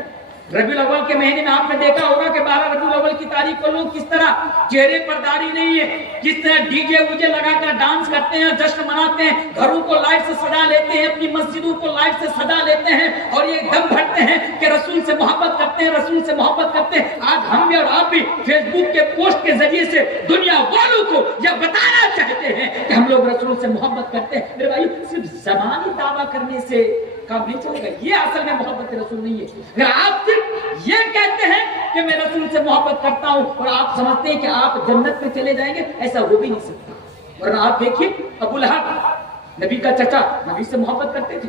ربیع الاول کے مہینے میں آپ نے دیکھا ہوگا کہ 12 ربیع الاول کی تاریخ کو لوگ کس طرح چہرے پر داڑھی نہیں ہے، کس طرح ڈی جے وجے لگا کر ڈانس کرتے ہیں، جشن مناتے ہیں، گھروں کو لائٹ سے سجا لیتے ہیں، اپنی مسجدوں کو لائٹ سے سجا لیتے ہیں اور یہ دم بھرتے ہیں کہ رسول سے محبت کرتے ہیں، رسول سے محبت کرتے ہیں. آج ہم بھی اور آپ بھی فیس بک کے پوسٹ کے ذریعے سے دنیا والوں کو یہ بتانا چاہتے ہیں کہ ہم لوگ رسول سے محبت کرتے ہیں. میرے بھائی صرف زبانی دعویٰ کرنے سے کام نہیں چلے گا. یہ اصل میں محبت رسول نہیں ہے. اگر آپ صرف یہ کہتے ہیں کہ میں رسول سے محبت کرتا ہوں اور آپ سمجھتے ہیں کہ آپ جنت میں چلے جائیں گے، ایسا ہو بھی نہیں سکتا. ورنہ آپ دیکھیے ابو لہب نبی کا چچا نبی سے محبت کرتے تھے.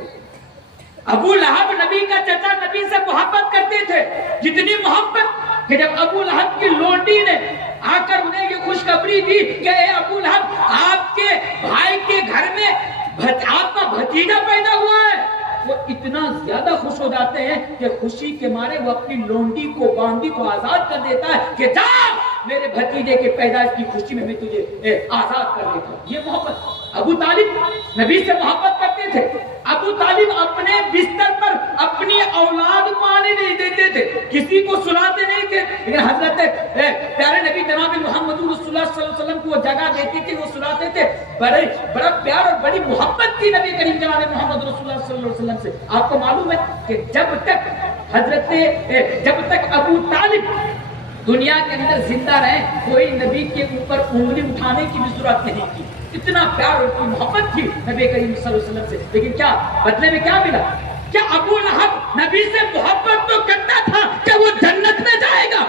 ابو لہب نبی کا چچا نبی سے محبت کرتے تھے. جتنی محبت کہ جب ابو لہب کی لونڈی نے آ کر انہیں یہ خوشخبری دی کہ اے ابو لہب آپ کے بھائی کے گھر میں آپ کا بھتیجا پیدا ہوا ہے، وہ اتنا زیادہ خوش ہو جاتے ہیں کہ خوشی کے مارے وہ اپنی لونڈی کو باندی کو آزاد کر دیتا ہے کہ جا میرے بھتیجے کے پیدائش کی خوشی میں تجھے آزاد کر دیتا ہوں. یہ محبت. ابو طالب نبی سے محبت کرتے تھے. ابو طالب اپنے بستر پر اپنی اولاد کو آنے نہیں دیتے تھے، کسی کو سلاتے نہیں تھے. لیکن حضرت پیارے نبی جناب محمد رسول اللہ صلی اللہ علیہ وسلم کو وہ جگہ دیتے تھے، وہ سلاتے تھے. بڑا پیار اور بڑی محبت تھی نبی کریم جناب محمد رسول اللہ صلی اللہ علیہ وسلم سے. آپ کو معلوم ہے کہ جب تک ابو طالب دنیا کے اندر زندہ رہے کوئی نبی کے اوپر انگلی اٹھانے کی بھی ضرورت نہیں کی. اتنا پیار اور محبت تھی نبی کریم صلی اللہ علیہ وسلم سے. لیکن کیا بدلے میں کیا ملا؟ کیا ابو لہب نبی سے محبت تو کرتا تھا کہ وہ جنت میں جائے گا؟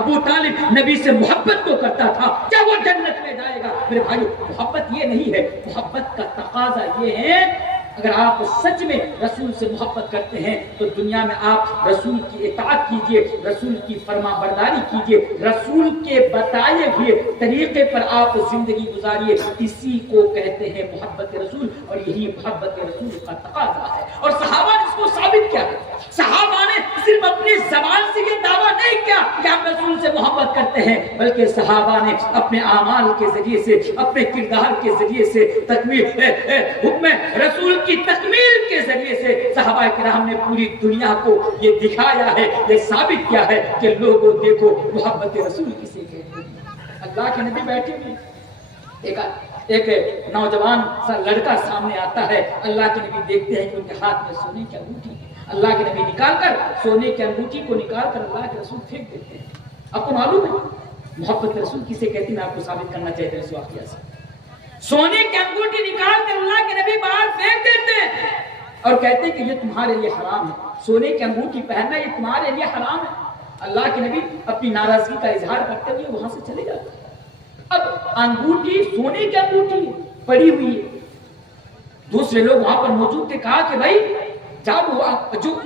ابو طالب نبی سے محبت تو کرتا تھا کیا وہ جنت میں جائے گا؟ میرے بھائیو محبت یہ نہیں ہے. محبت کا تقاضا یہ ہے اگر آپ سچ میں رسول سے محبت کرتے ہیں تو دنیا میں آپ رسول کی اطاعت کیجئے، رسول کی فرما برداری کیجئے، رسول کے بتائے ہوئے طریقے پر آپ زندگی گزاریے. اسی کو کہتے ہیں محبت رسول اور یہی محبت رسول کا تقاضا ہے. اور صحابہ نے اس کو ثابت کیا ہے. صحابہ نے صرف اپنی زبان سے یہ دعویٰ نہیں کیا کہ آپ رسول سے محبت کرتے ہیں، بلکہ صحابہ نے اپنے اعمال کے ذریعے سے، اپنے کردار کے ذریعے سے حکم رسول کی تکمیل کے ذریعے سے صحابہ کرام نے پوری دنیا کو یہ دکھایا ہے، یہ ثابت کیا ہے کہ لوگوں دیکھو محبت رسول کسے کہتے ہیں. اللہ کے نبی بیٹھے ہوئے، ایک نوجوان سا لڑکا سامنے آتا ہے. اللہ کے نبی دیکھتے ہیں کہ ان کے ہاتھ میں سونے کی انگوٹھی ہے. اللہ کے نبی نکال کر سونے کی انگوٹھی کو نکال کر اللہ کے رسول پھینک دیتے ہیں. آپ کو معلوم ہے محبت رسول کسے کہتے ہیں؟ میں آپ کو ثابت کرنا چاہتا ہوں اس واقعہ سے. سونے کی انگوٹھی نکال کر اللہ کے نبی باہر پھینک دیتے ہیں اور کہتے ہیں کہ یہ تمہارے لیے حرام ہے. سونے کی انگوٹھی پہننا یہ تمہارے لیے حرام ہے. اللہ کے نبی اپنی ناراضگی کا اظہار کرتے ہوئے وہاں سے چلے جاتے ہیں. اب انگوٹھی سونے کی انگوٹھی پڑی ہوئی ہے. دوسرے لوگ وہاں پر موجود تھے. کہا کہ بھائی جب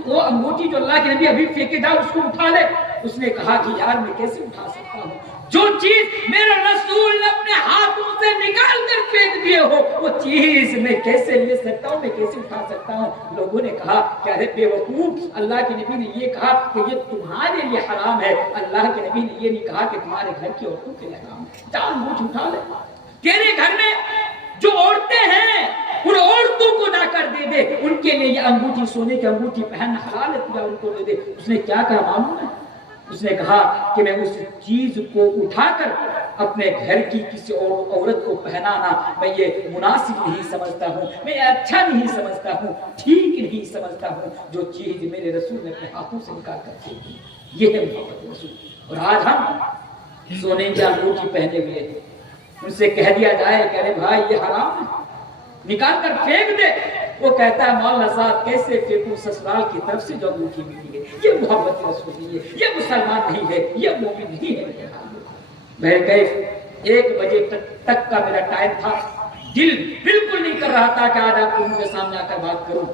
وہ انگوٹھی جو اللہ کے نبی ابھی پھینکے جاؤ اس کو اٹھا لے. اس نے کہا کہ یار میں کیسے اٹھا سکتا ہوں؟ جو چیز میرے رسول نے اپنے ہاتھوں سے نکال کر پھینک دیے ہو وہ چیز میں کیسے لے سکتا ہوں، میں کیسے اٹھا سکتا ہوں؟ لوگوں نے کہا کہ ارے بے وقوف، اللہ کے نبی نے یہ کہا کہ یہ تمہارے لیے حرام ہے. اللہ کے نبی نے یہ نہیں کہا کہ تمہارے گھر کی عورتوں کے لیے حرام ہے. جان بوجھ اٹھا لے. تیرے گھر میں جو عورتیں ہیں ان عورتوں کو جا کر دے دے، ان کے لیے یہ انگوٹھی سونے کی انگوٹھی پہننا حلال ہے، یا ان کو دے دے. اس نے کیا کہا معلوم ہے؟ اس نے کہا کہ میں اس چیز کو اٹھا کر اپنے گھر کی کسی اور عورت کو پہنانا میں یہ مناسب نہیں سمجھتا ہوں، میں یہ اچھا نہیں سمجھتا ہوں، ٹھیک نہیں سمجھتا ہوں جو چیز میرے رسول نے اپنے ہاتھوں سے نکال کر پھینکی۔ یہ ہے محبت رسول۔ اور آج ہم سونے کی انگوٹھی پہنے ہوئے ہیں، ان سے کہہ دیا جائے کہ ارے بھائی یہ حرام ہے، نکال کر پھینک دے، وہ کہتا ہے مولانا صاحب کیسے پھینکوں، سسرال کی طرف سے جو انگوٹھی ملی ہے۔ یہ محبت رسول نہیں ہے، یہ مسلمان نہیں ہے، یہ مومن نہیں ہے۔ میں کیف 1 بجے تک کا میرا ٹائم تھا، دل بالکل نہیں کر رہا تھا کہ آج آپ لوگوں کے سامنے آ کر بات کروں،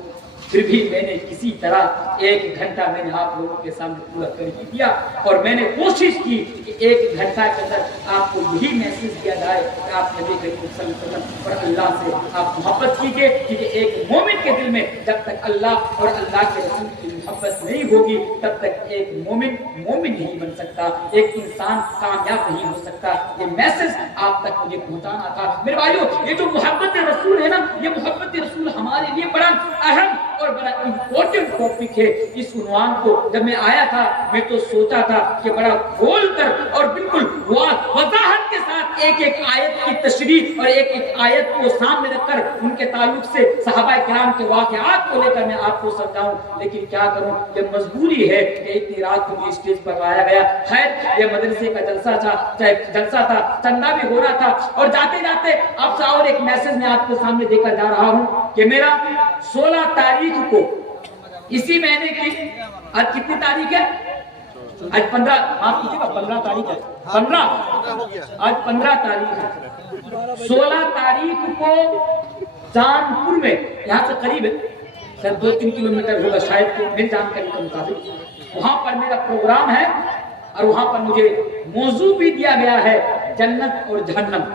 پھر بھی میں نے کسی طرح 1 گھنٹہ میں نے آپ لوگوں کے سامنے پورا کر ہی دیا، اور میں نے کوشش کی کہ 1 گھنٹہ کے اندر آپ کو یہی میسج دیا جائے کہ آپ نبی کریم صلی اللہ علیہ وسلم اور اللہ سے آپ محبت کیجیے، کیونکہ ایک مومن کے دل میں جب تک اللہ اور اللہ کے رسول کی محبت نہیں ہوگی تب تک ایک مومن نہیں بن سکتا، ایک انسان کامیاب نہیں ہو سکتا۔ یہ میسج آپ تک مجھے پہنچانا تھا میرے بھائیو۔ یہ جو محبت رسول ہے نا، یہ محبت رسول ہمارے لیے بڑا اہم اور بڑا امپورٹنٹ ٹاپک ہے۔ اس عنوان کو جب میں آیا تھا میں تو سوچا تھا کہ بڑا کھول کر اور بالکل وضاحت کے ساتھ ایک آیت کی تشریح اور ایک آیت کو سامنے رکھ کر ان کے تعلق سے صحابہ کرام کے واقعات کو لے کر میں آپ کو سمجھاؤں، لیکن کیا کروں، یہ مجبوری ہے کہ اتنی رات کو اسٹیج پر لایا گیا۔ خیر یہ مدرسے کا جلسہ تھا، چندہ بھی ہو رہا تھا، اور جاتے جاتے آپ سے اور ایک میسج میں آپ کے سامنے دے کر جا رہا ہوں کہ میرا 16 تاریخ کو اسی مہینے کی، آج کتنی تاریخ ہے؟ آج 15، آپ کیجیے گا 15 تاریخ ہے، 15 آج 15 تاریخ ہے۔ 16 تاریخ کو جان پور میں، یہاں سے قریب ہے، سر 2-3 کلومیٹر ہوگا شاید میری جانکاری کے مطابق، وہاں پر میرا پروگرام ہے، اور وہاں پر مجھے موضوع بھی دیا گیا ہے جنت اور جہنم،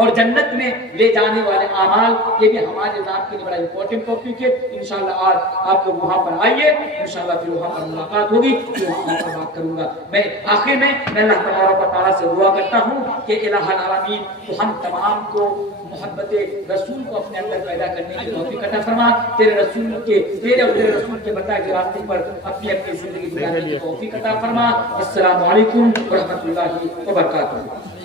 اور جنت میں لے جانے والے اعمال۔ یہ بھی ہمارے ذات کے لیے بڑا امپورٹنٹ ٹاپک ہے۔ انشاءاللہ آج آپ لوگ وہاں پر آئیے، انشاءاللہ پھر وہاں پر ملاقات ہوگی، پھر وہاں پر بات کروں گا۔ میں آخر میں اللہ تبارک و تعالیٰ سے دعا کرتا ہوں کہ الہ العالمین تو ہم تمام کو محبت رسول کو اپنے اندر پیدا کرنے کی توفیق عطا فرما، تیرے رسول کے، تیرے اور تیرے رسول کے بتائے ہوئے راستے پر اپنی زندگی گزارنے کی توفیق عطا فرما۔ السلام علیکم ورحمۃ اللہ وبرکاتہ۔